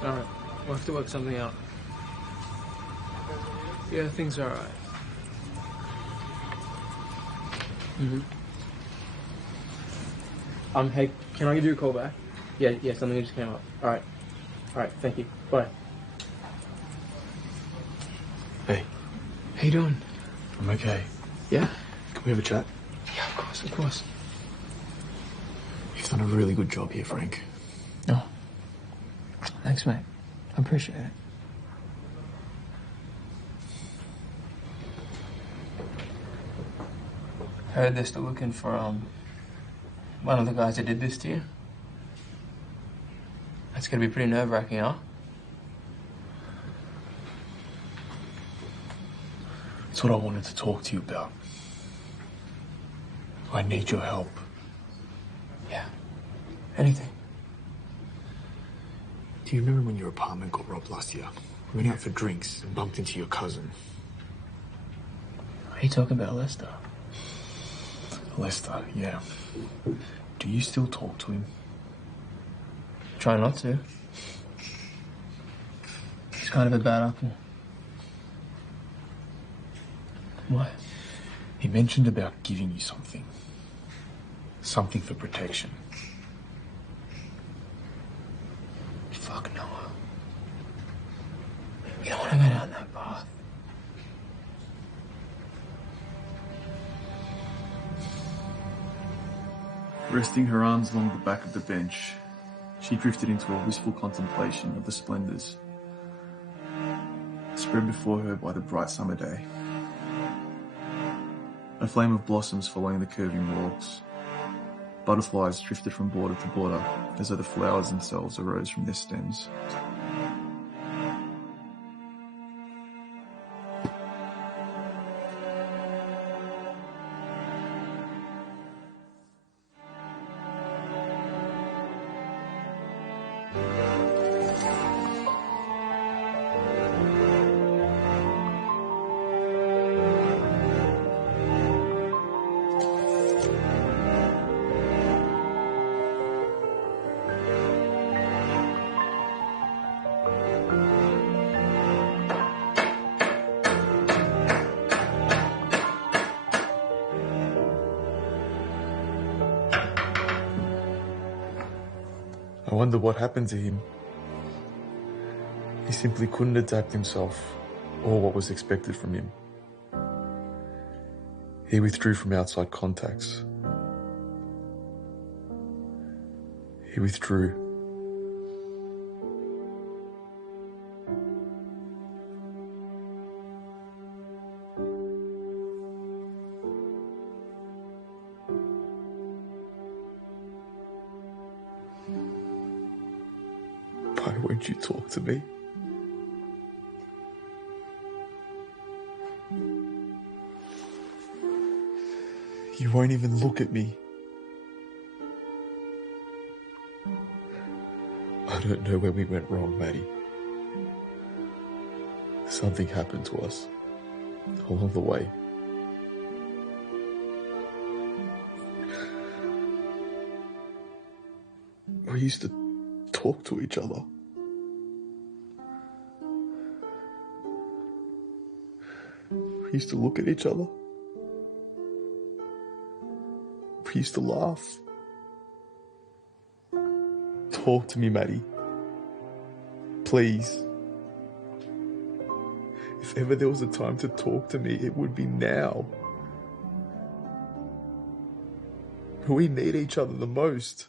Alright, we'll have to work something out. Yeah, things are alright. Hey, can I give you a call back? Yeah, something just came up. Alright, thank you. Bye. Hey. How you doing? I'm okay. Yeah? Can we have a chat? Yeah, of course. You've done a really good job here, Frank. Oh. Thanks, mate. I appreciate it. Heard they're still looking for one of the guys that did this to you. That's gonna be pretty nerve-wracking, huh? That's what I wanted to talk to you about. I need your help. Yeah. Anything. Do you remember when your apartment got robbed last year? We went out for drinks and bumped into your cousin. Are you talking about Lester? Lester, yeah. Do you still talk to him? Try not to. He's kind of a bad apple. What? He mentioned about giving you something. Something for protection. Fuck Noah. You don't want to go down that path. Resting her arms along the back of the bench, she drifted into a wistful contemplation of the splendours spread before her by the bright summer day. A flame of blossoms following the curving walks. Butterflies drifted from border to border as though the flowers themselves arose from their stems. I wonder what happened to him. He simply couldn't adapt himself or what was expected from him. He withdrew from outside contacts. He withdrew. Why won't you talk to me? You won't even look at me. I don't know where we went wrong, Maddie. Something happened to us along the way. We used to talk to each other. We used to look at each other. We used to laugh. Talk to me, Maddie. Please. If ever there was a time to talk to me, it would be now. We need each other the most.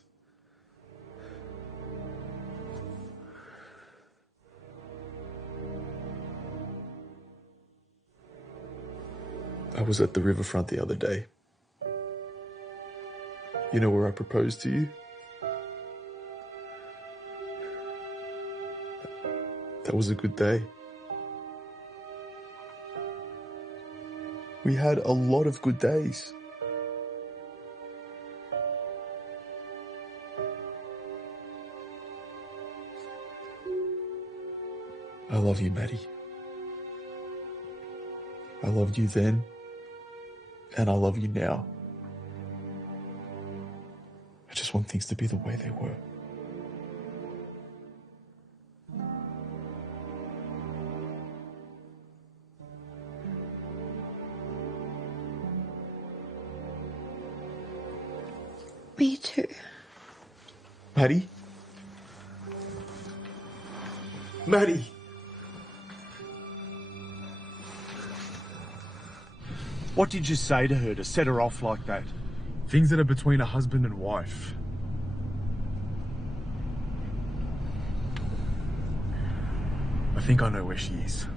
I was at the riverfront the other day. You know where I proposed to you? That was a good day. We had a lot of good days. I love you, Maddie. I loved you then, and I love you now. I just want things to be the way they were. Me too. Maddie? Maddie! What did you say to her to set her off like that? Things that are between a husband and wife. I think I know where she is.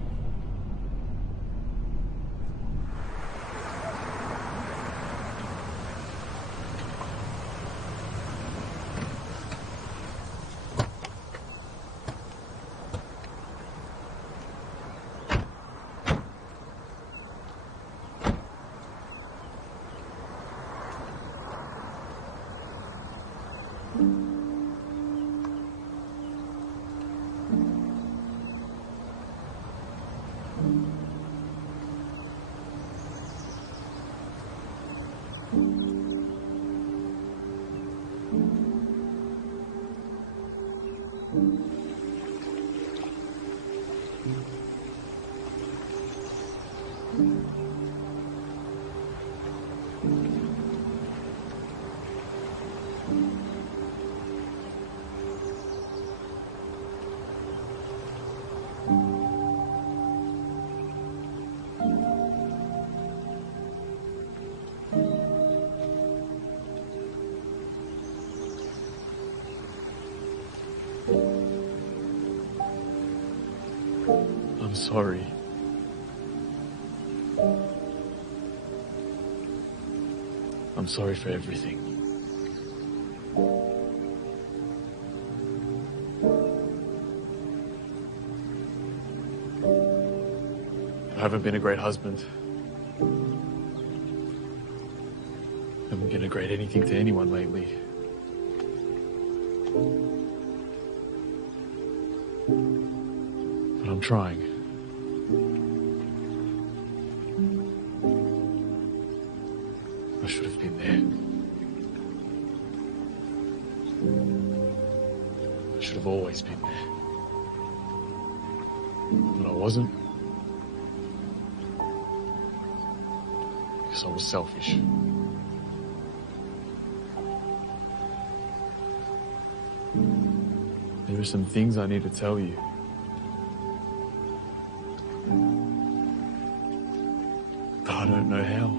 I'm sorry. I'm sorry for everything. I haven't been a great husband. Haven't been a great anything to anyone lately. But I'm trying. I should have been there. I should have always been there. But I wasn't. Because I was selfish. There are some things I need to tell you. But I don't know how.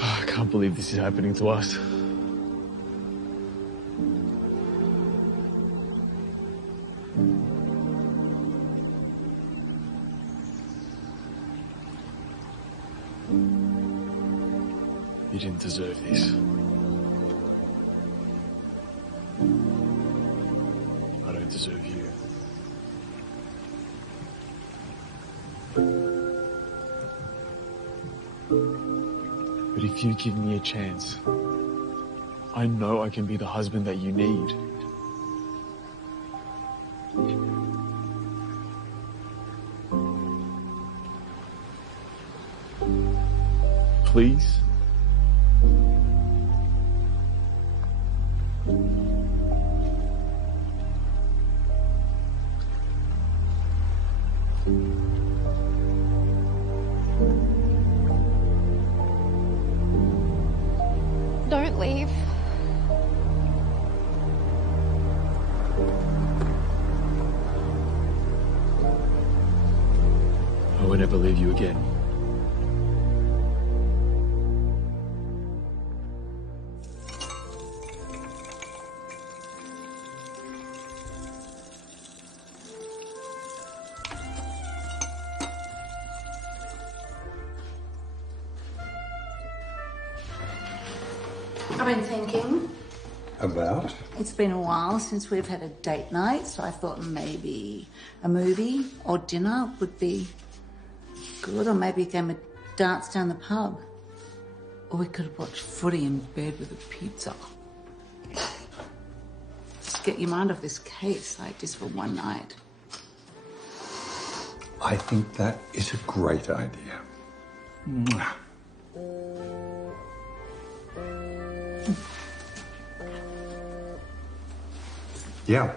I can't believe this is happening to us. You didn't deserve this. I don't deserve you. But if you give me a chance, I know I can be the husband that you need. Please? Don't leave. I will never leave you again. I've been thinking. About? It's been a while since we've had a date night, so I thought maybe a movie or dinner would be good, or maybe a game of darts down the pub. Or we could have watched footy in bed with a pizza. Just get your mind off this case, like just for one night. I think that is a great idea. Mwah. Yeah.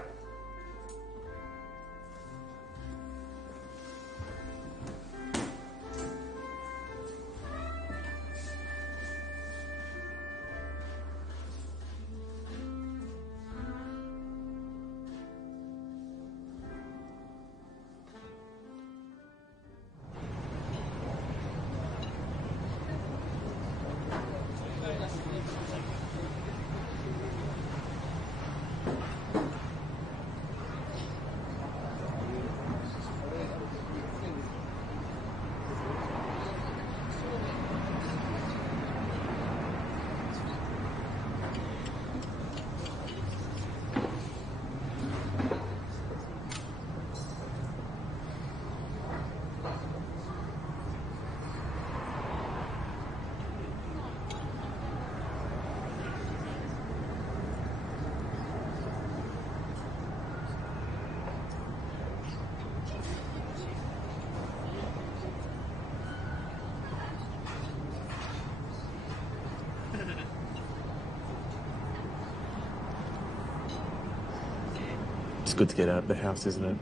good to get out of the house, isn't it?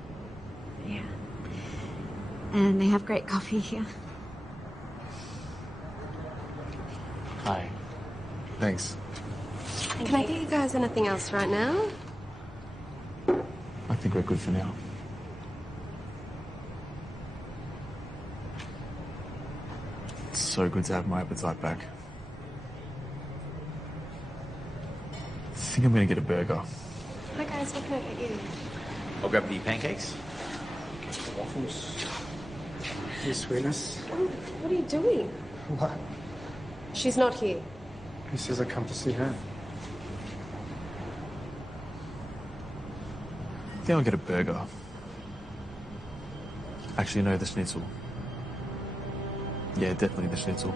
Yeah. And they have great coffee here. Hi. Thanks. Can I get you guys anything else right now? I think we're good for now. It's so good to have my appetite back. I think I'm gonna get a burger. Hi guys, what can I get you? I'll grab the pancakes. Waffles. Your sweetness. What are you doing? What? She's not here. He says I come to see her. I think I'll get a burger. Actually, no, the schnitzel. Yeah, definitely the schnitzel.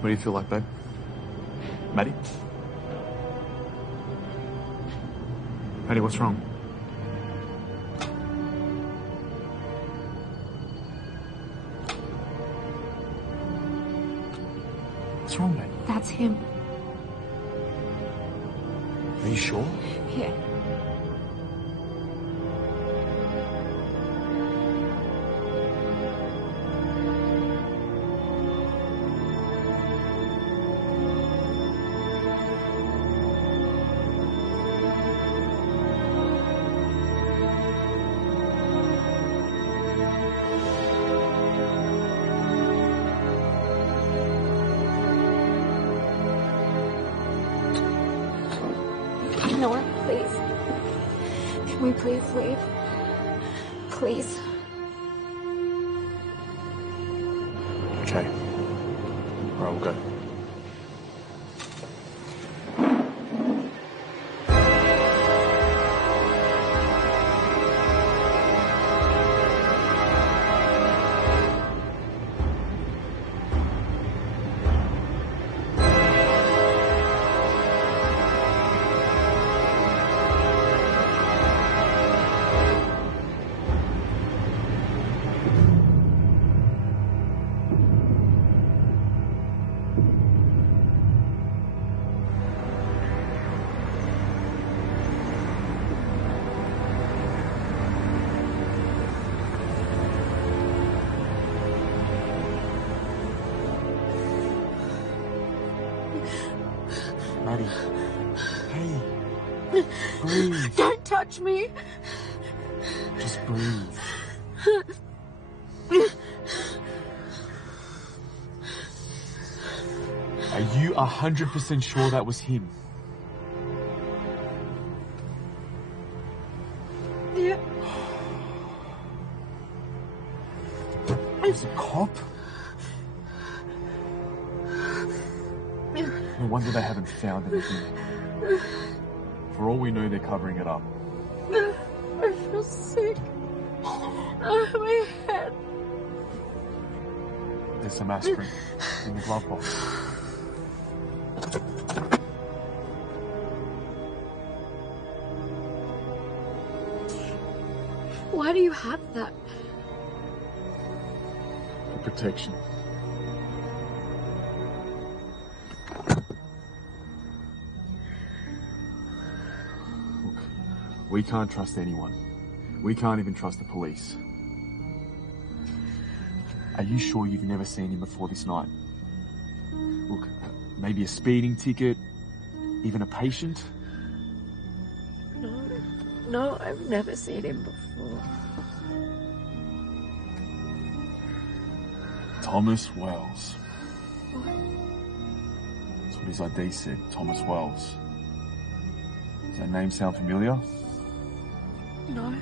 What do you feel like, babe? Maddie? Maddie, what's wrong? What's wrong, babe? That's him. Are you sure? Yeah. No, please. Can we please leave? Please. Okay. All right, we'll go. Maddie. Hey. Breathe. Don't touch me. Just breathe. Are you 100% sure that was him? Yeah. He's a cop? No wonder they haven't found anything. For all we know, they're covering it up. I feel sick. Oh, my head. There's some aspirin in the glove box. Why do you have that? For protection. Look, we can't trust anyone. We can't even trust the police. Are you sure you've never seen him before this night? Look, maybe a speeding ticket, even a patient? No, I've never seen him before. Thomas Wells. That's what his ID said, Thomas Wells. Does that name sound familiar? No.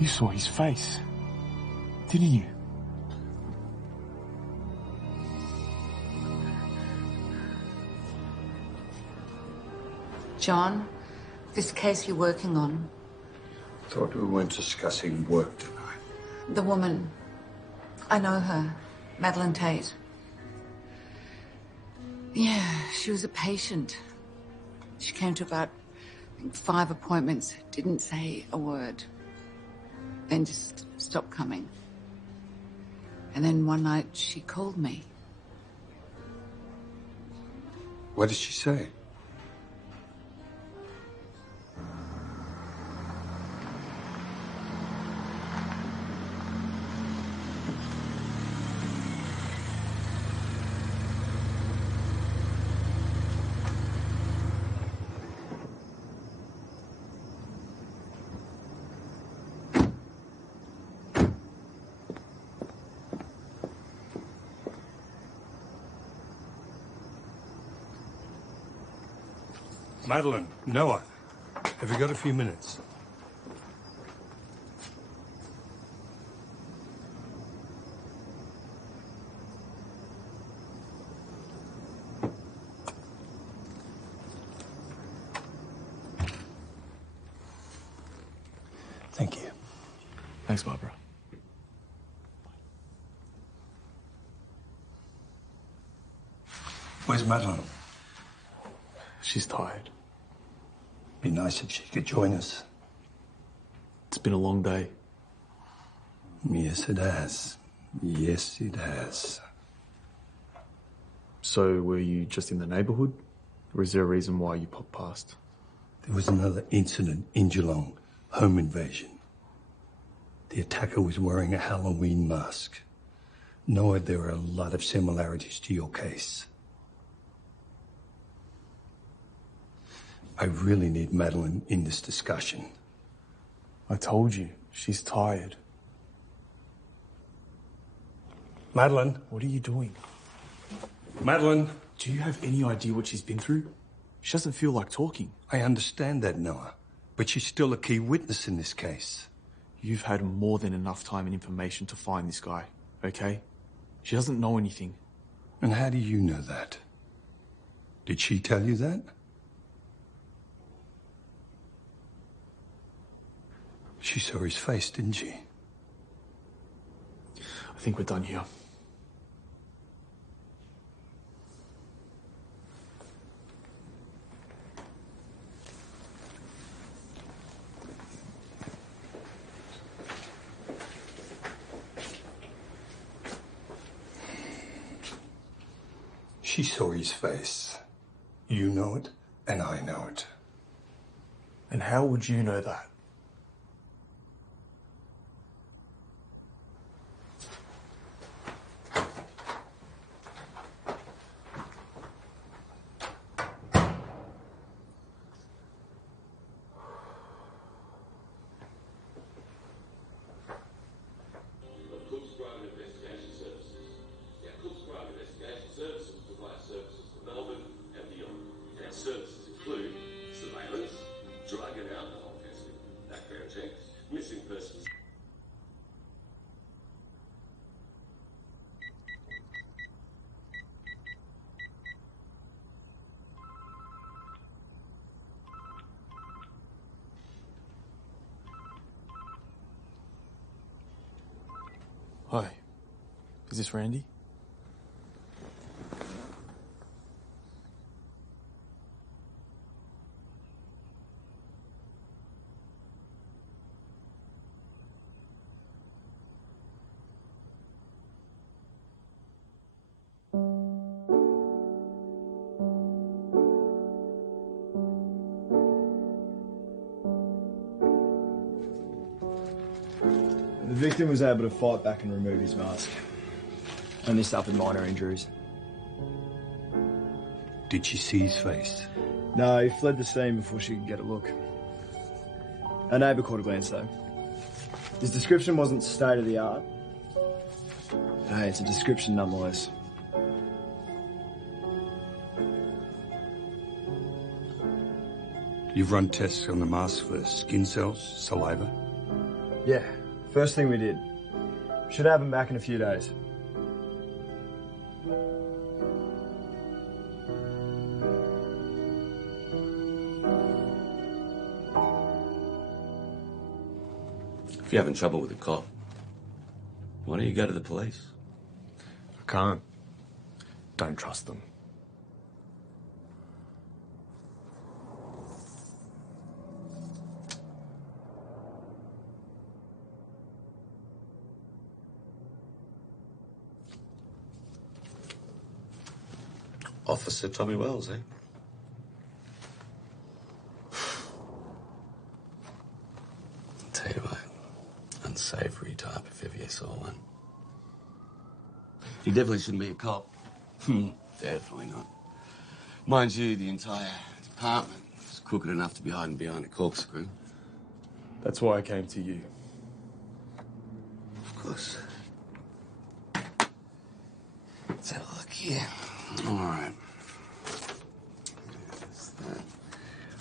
You saw his face, didn't you? John, this case you're working on, Thought we weren't discussing work tonight. the woman, I know her, Madeline Tate. Yeah, she was a patient. She came to about, I think, 5 appointments, didn't say a word. Then just stopped coming. And then one night she called me. What did she say? Madeline, Noah, have you got a few minutes? Thank you. Thanks, Barbara. Where's Madeline? She's tired. Be nice if she could join us. It's been a long day. Yes, it has. Yes, it has. So, were you just in the neighbourhood? Or is there a reason why you popped past? There was another incident in Geelong, home invasion. The attacker was wearing a Halloween mask. Noah, there are a lot of similarities to your case. I really need Madeline in this discussion. I told you, she's tired. Madeline? What are you doing? Madeline? Do you have any idea what she's been through? She doesn't feel like talking. I understand that, Noah, but she's still a key witness in this case. You've had more than enough time and information to find this guy, okay? She doesn't know anything. And how do you know that? Did she tell you that? She saw his face, didn't she? I think we're done here. She saw his face. You know it, and I know it. And how would you know that? Hi. Is this Randy? The victim was able to fight back and remove his mask. Only suffered minor injuries. Did she see his face? No, he fled the scene before she could get a look. Our neighbour caught a glance though. His description wasn't state of the art. But hey, it's a description nonetheless. You've run tests on the mask for skin cells, saliva? Yeah, first thing we did. Should have him back in a few days. If you're having trouble with a cop, why don't you go to the police? I can't. Don't trust them. Officer Tommy Wells, eh? I'll tell you what, unsavoury type if ever you saw one. He definitely shouldn't be a cop. Definitely not. Mind you, the entire department is crooked enough to be hiding behind a corkscrew. That's why I came to you. Of course. Let's have a look here. All right.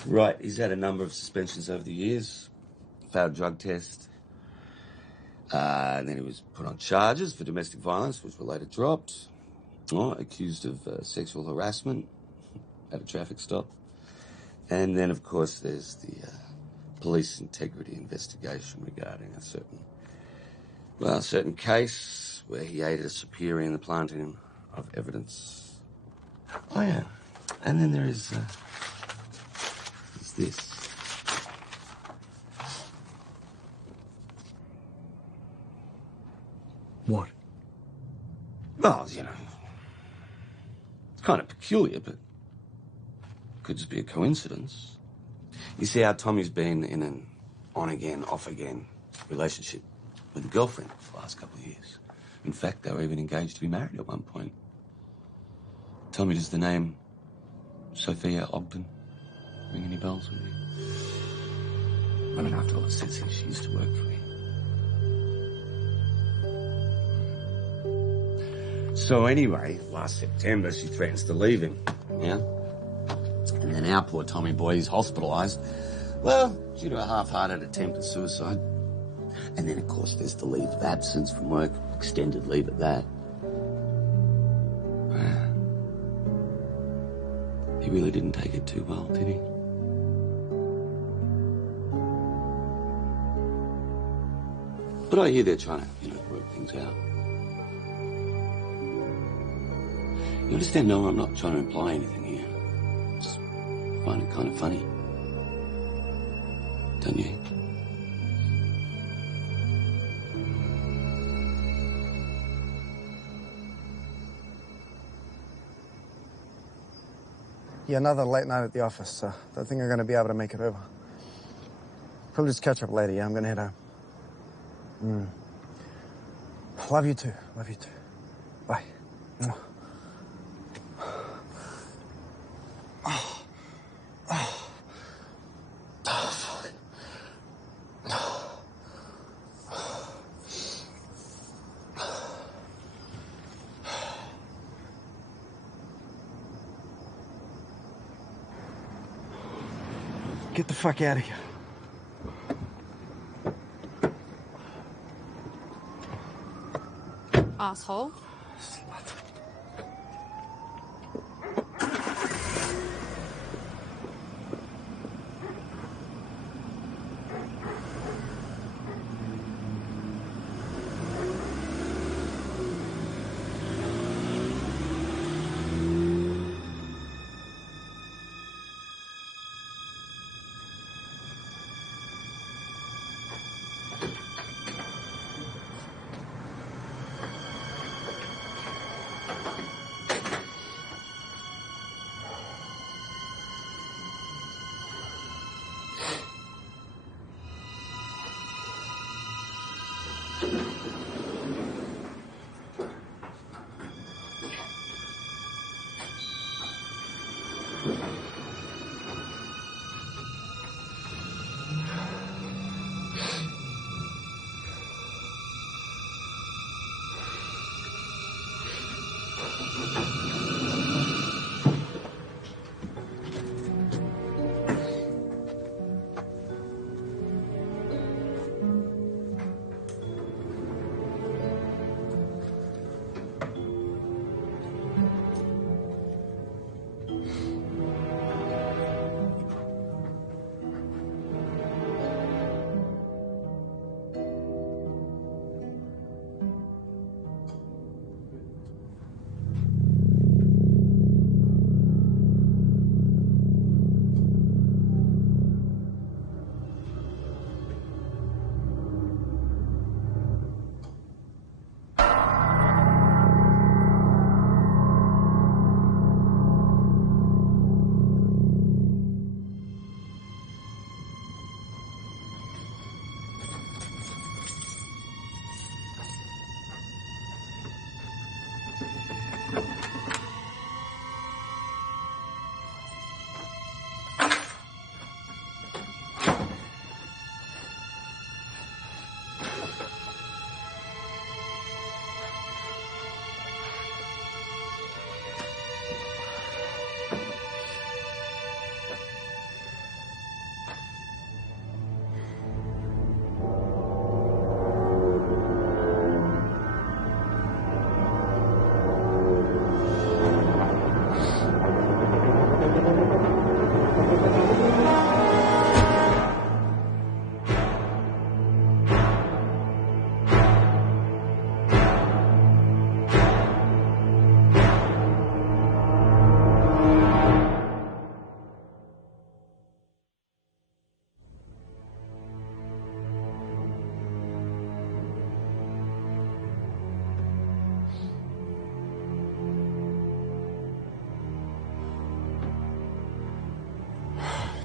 Right, he's had a number of suspensions over the years. Failed drug test. And then he was put on charges for domestic violence, which were later dropped. Accused of sexual harassment at a traffic stop. And then, of course, there's the police integrity investigation regarding a certain case where he aided a superior in the planting of evidence. Oh, yeah. And then there is this. What? Well, you know, it's kind of peculiar, but could just be a coincidence. You see how Tommy's been in an on-again, off-again relationship with a girlfriend for the last couple of years. In fact, they were even engaged to be married at one point. Tommy, does the name Sophia Ogden ring any bells with you? I mean, after all, it says here she used to work for me. So anyway, last September, she threatens to leave him, yeah? And then our poor Tommy boy is hospitalised, well, due to a half-hearted attempt at suicide. And then, of course, there's the leave of absence from work, extended leave at that. He really didn't take it too well, did he? But I hear they're trying to, work things out. You understand? No, I'm not trying to imply anything here. Just find it kind of funny. Don't you? Yeah, another late night at the office, so don't think I'm going to be able to make it over. Probably just catch up later, yeah? I'm going to head home. Love you too. Love you too. Bye. Fuck. Get the fuck out of here. Asshole.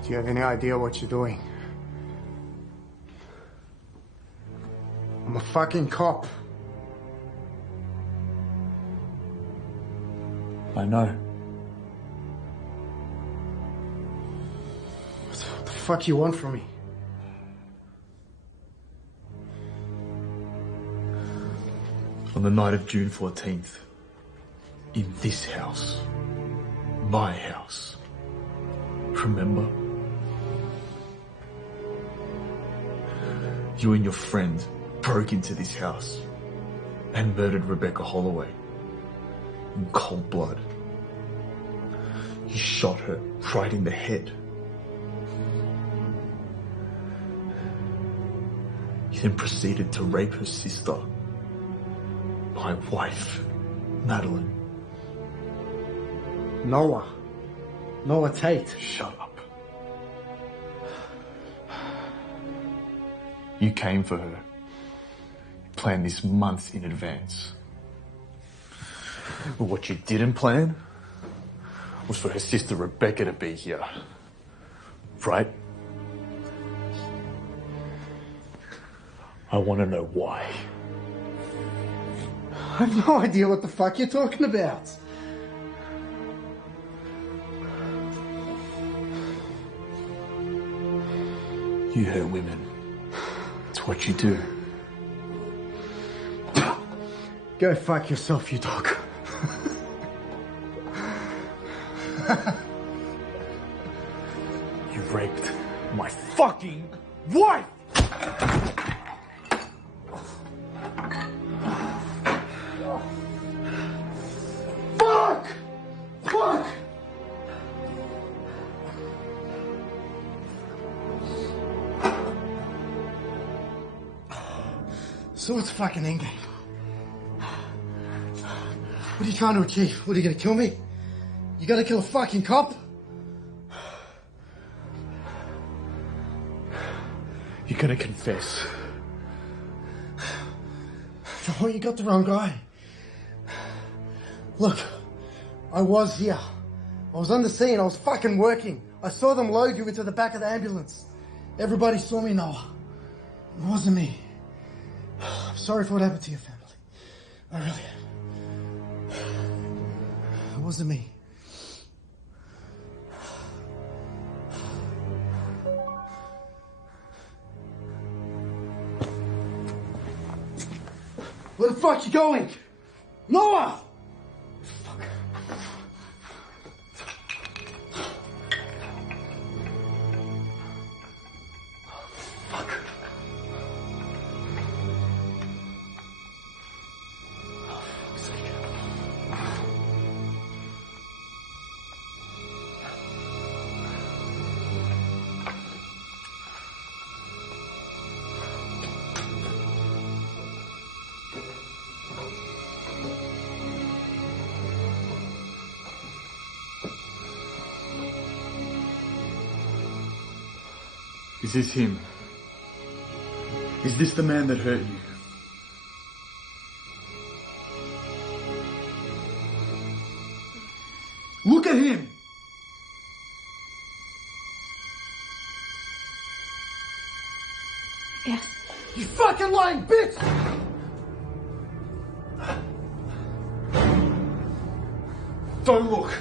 Do you have any idea what you're doing? I'm a fucking cop. I know. What the fuck you want from me? On the night of June 14th, in this house, my house, remember? You and your friend broke into this house and murdered Rebecca Holloway in cold blood. You shot her right in the head. You then proceeded to rape her sister, my wife, Madeline. Noah Tate. Shut up. You came for her. You planned this months in advance. But what you didn't plan was for her sister Rebecca to be here. Right? I want to know why. I have no idea what the fuck you're talking about. You hurt women. It's what you do. Go fuck yourself, you dog. You raped my fucking wife! Fuck! Fuck! So what's the fucking end game? What are you trying to achieve? What, are you gonna kill me? You gotta kill a fucking cop? You're gonna confess. No, you got the wrong guy. Look, I was here. I was on the scene. I was fucking working. I saw them load you into the back of the ambulance. Everybody saw me, Noah. It wasn't me. I'm sorry for what happened to your family. I really am. It wasn't me. Where the fuck you going? Noah! Fuck. Fuck. Is this him? Is this the man that hurt you? Look at him! Yes. You fucking lying bitch! Don't look!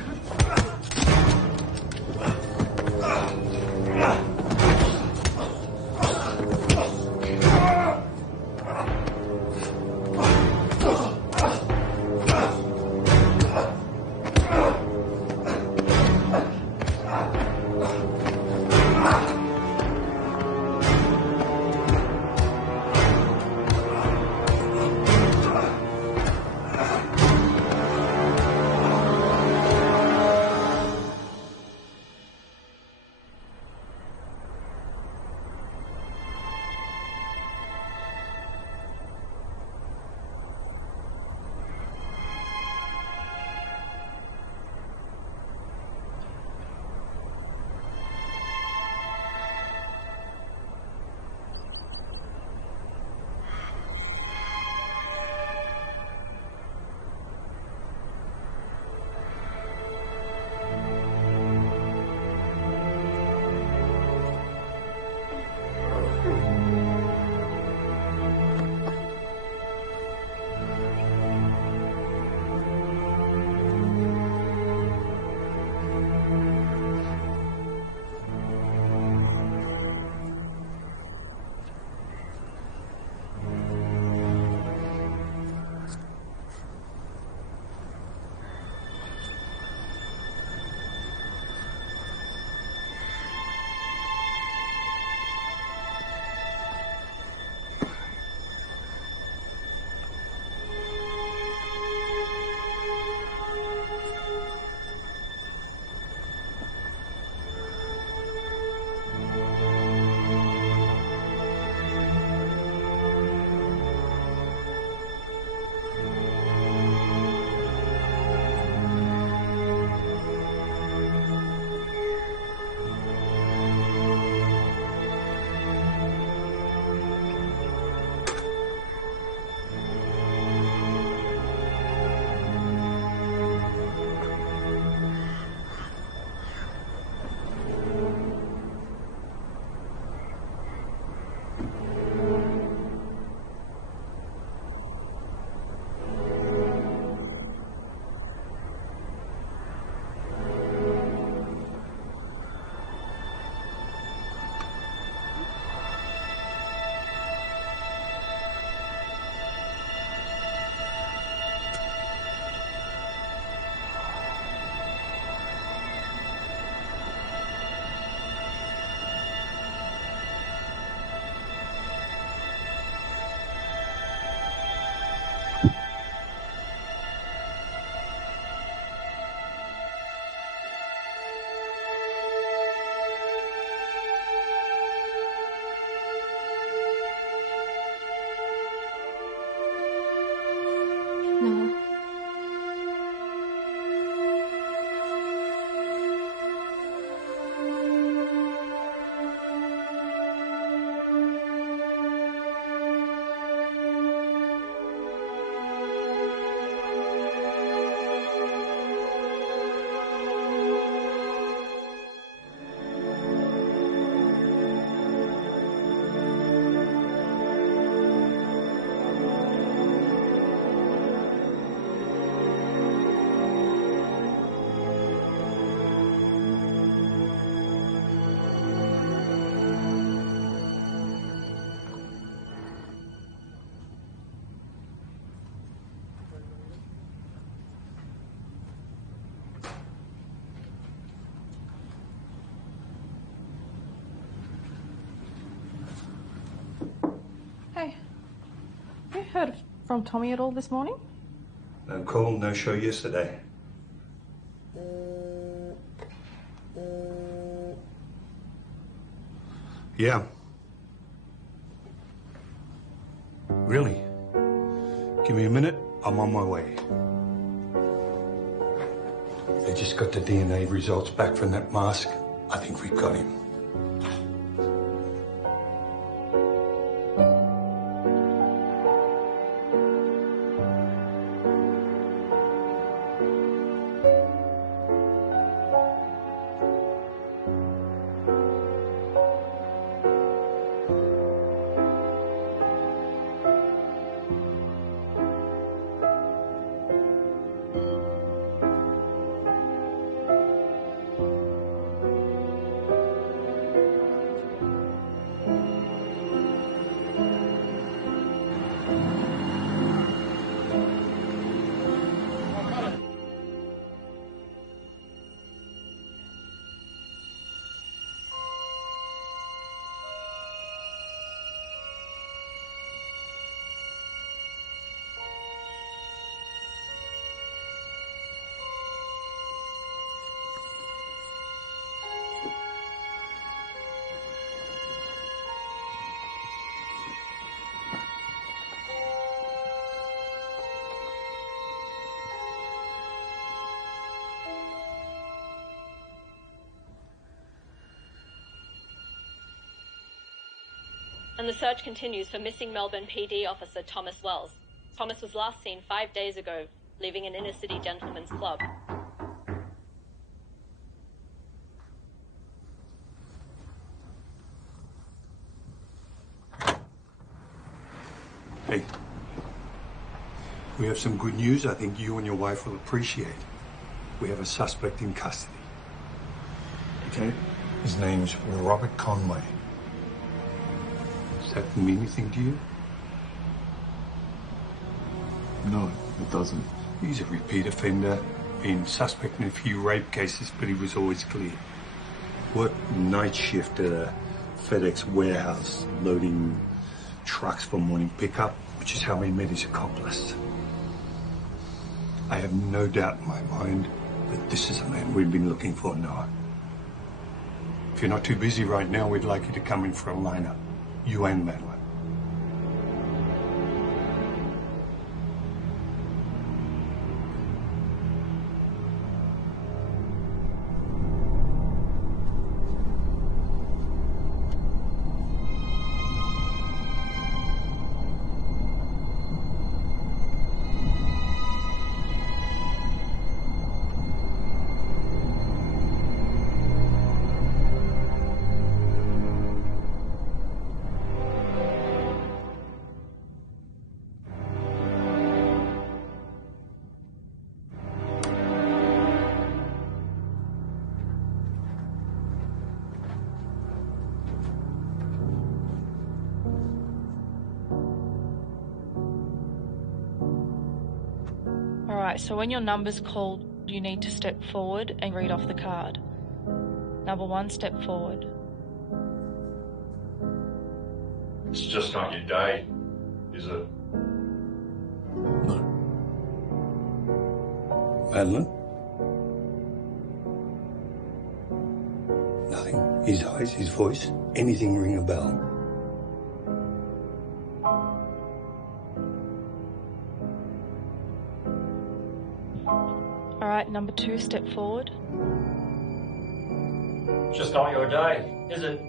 Heard from Tommy at all this morning? No call, no show yesterday. Yeah. Really? Give me a minute, I'm on my way. They just got the DNA results back from that mask. I think we've got him. And the search continues for missing Melbourne PD officer Thomas Wells. Thomas was last seen 5 days ago, leaving an inner-city gentleman's club. Hey, we have some good news I think you and your wife will appreciate. We have a suspect in custody. Okay? His name's Robert Conway. Does that mean anything to you? No, it doesn't. He's a repeat offender, been suspect in a few rape cases, but he was always clear. Worked night shift at a FedEx warehouse, loading trucks for morning pickup, which is how he met his accomplice. I have no doubt in my mind that this is the man we've been looking for, Noah. If you're not too busy right now, we'd like you to come in for a lineup. You and Madeline. Alright, so when your number's called, you need to step forward and read off the card. Number 1, step forward. It's just not your day, is it? No. Madeline? Nothing. His eyes, his voice, anything ring a bell? Alright, number 2, step forward. Just not your day, is it?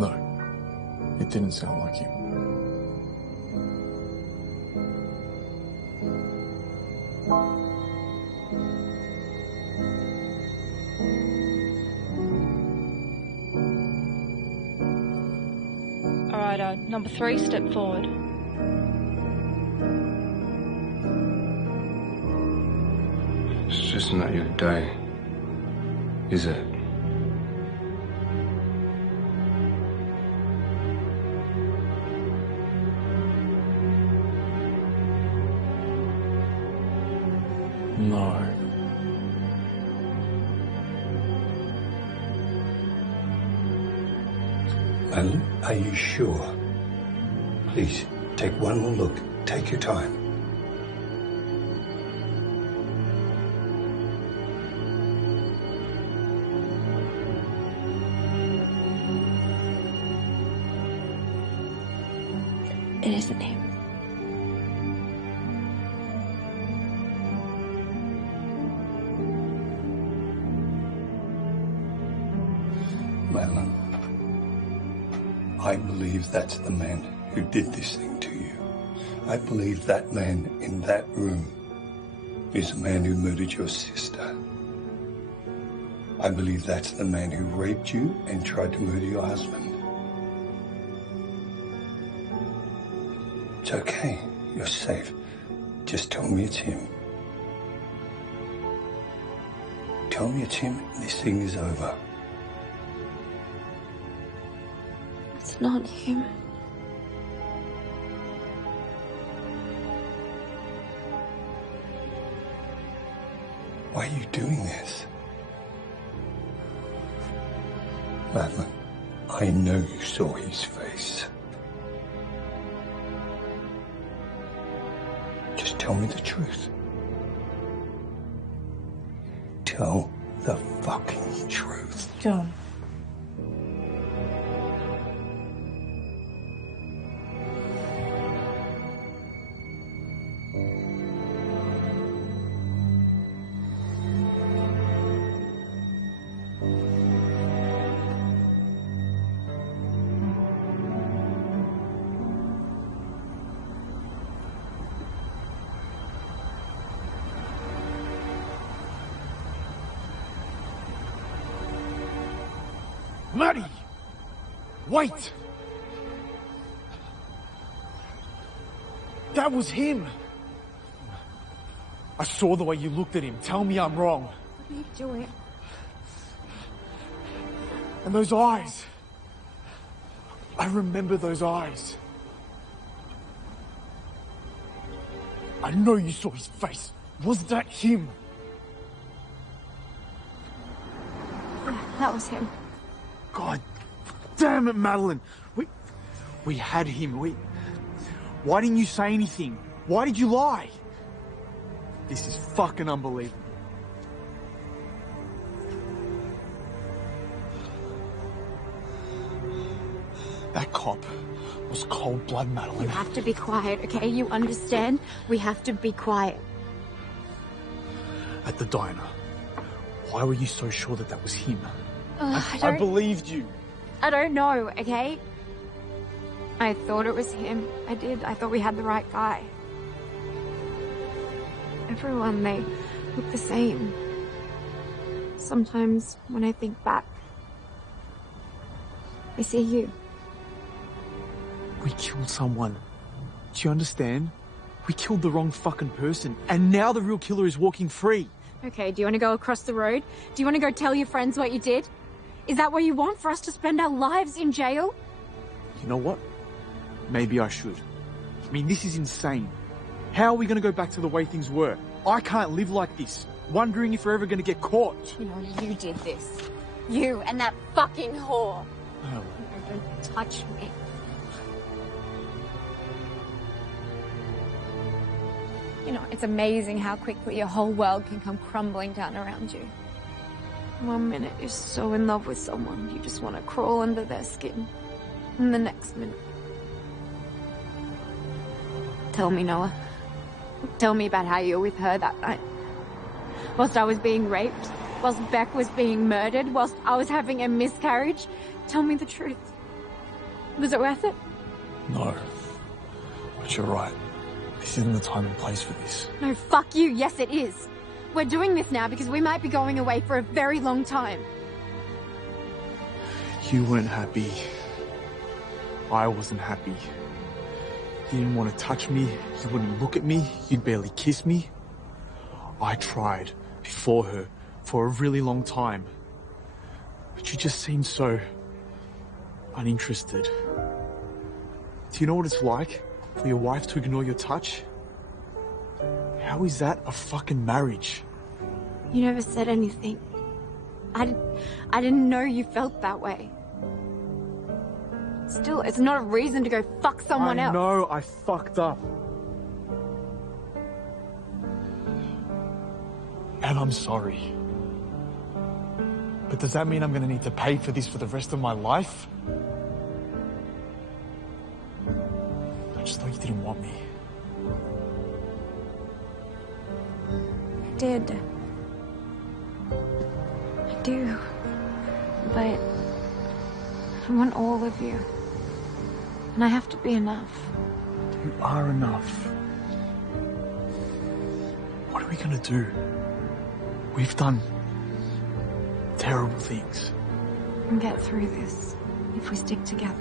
No, it didn't sound like you. Alright, number 3, step forward. It's just not your day, is it? No. Madeline, are you sure? Please, take one more look. Take your time. It isn't him. Madeline, I believe that's the man who did this thing to you. I believe that man in that room is the man who murdered your sister. I believe that's the man who raped you and tried to murder your husband. It's okay. You're safe. Just tell me it's him. Tell me it's him and this thing is over. It's not him. Why are you doing this? Madeline, I know you saw his face. Just tell me the truth. Tell the fucking truth. John. Maddie! Wait! That was him! I saw the way you looked at him. Tell me I'm wrong. What are you doing? And those eyes. I remember those eyes. I know you saw his face. Was that him? Yeah, that was him. God damn it, Madeline. We had him. Why didn't you say anything? Why did you lie? This is fucking unbelievable. That cop was cold-blooded, Madeline. You have to be quiet, okay? You understand? We have to be quiet. At the diner, why were you so sure that that was him? I believed you. I don't know, okay? I thought it was him. I did. I thought we had the right guy. Everyone, they look the same. Sometimes when I think back, I see you. We killed someone. Do you understand? We killed the wrong fucking person. And now the real killer is walking free. Okay, do you want to go across the road? Do you want to go tell your friends what you did? Is that what you want, for us to spend our lives in jail? You know what? Maybe I should. I mean, this is insane. How are we going to go back to the way things were? I can't live like this, wondering if we're ever going to get caught. You know, you did this. You and that fucking whore. Oh. Don't touch me. You know, it's amazing how quickly your whole world can come crumbling down around you. 1 minute you're so in love with someone, you just want to crawl under their skin. And the next minute... Tell me, Noah. Tell me about how you were with her that night. Whilst I was being raped, whilst Beck was being murdered, whilst I was having a miscarriage. Tell me the truth. Was it worth it? No. But you're right. This isn't the time and place for this. No, fuck you. Yes, it is. We're doing this now because we might be going away for a very long time. You weren't happy. I wasn't happy. You didn't want to touch me. You wouldn't look at me. You'd barely kiss me. I tried before her for a really long time. But you just seemed so uninterested. Do you know what it's like for your wife to ignore your touch? How is that a fucking marriage? You never said anything. I didn't know you felt that way. Still, it's not a reason to go fuck someone else. I know I fucked up. And I'm sorry. But does that mean I'm gonna need to pay for this for the rest of my life? I just thought you didn't want me. I did. I do. But I want all of you. And I have to be enough. You are enough. What are we gonna do? We've done terrible things. We can get through this if we stick together.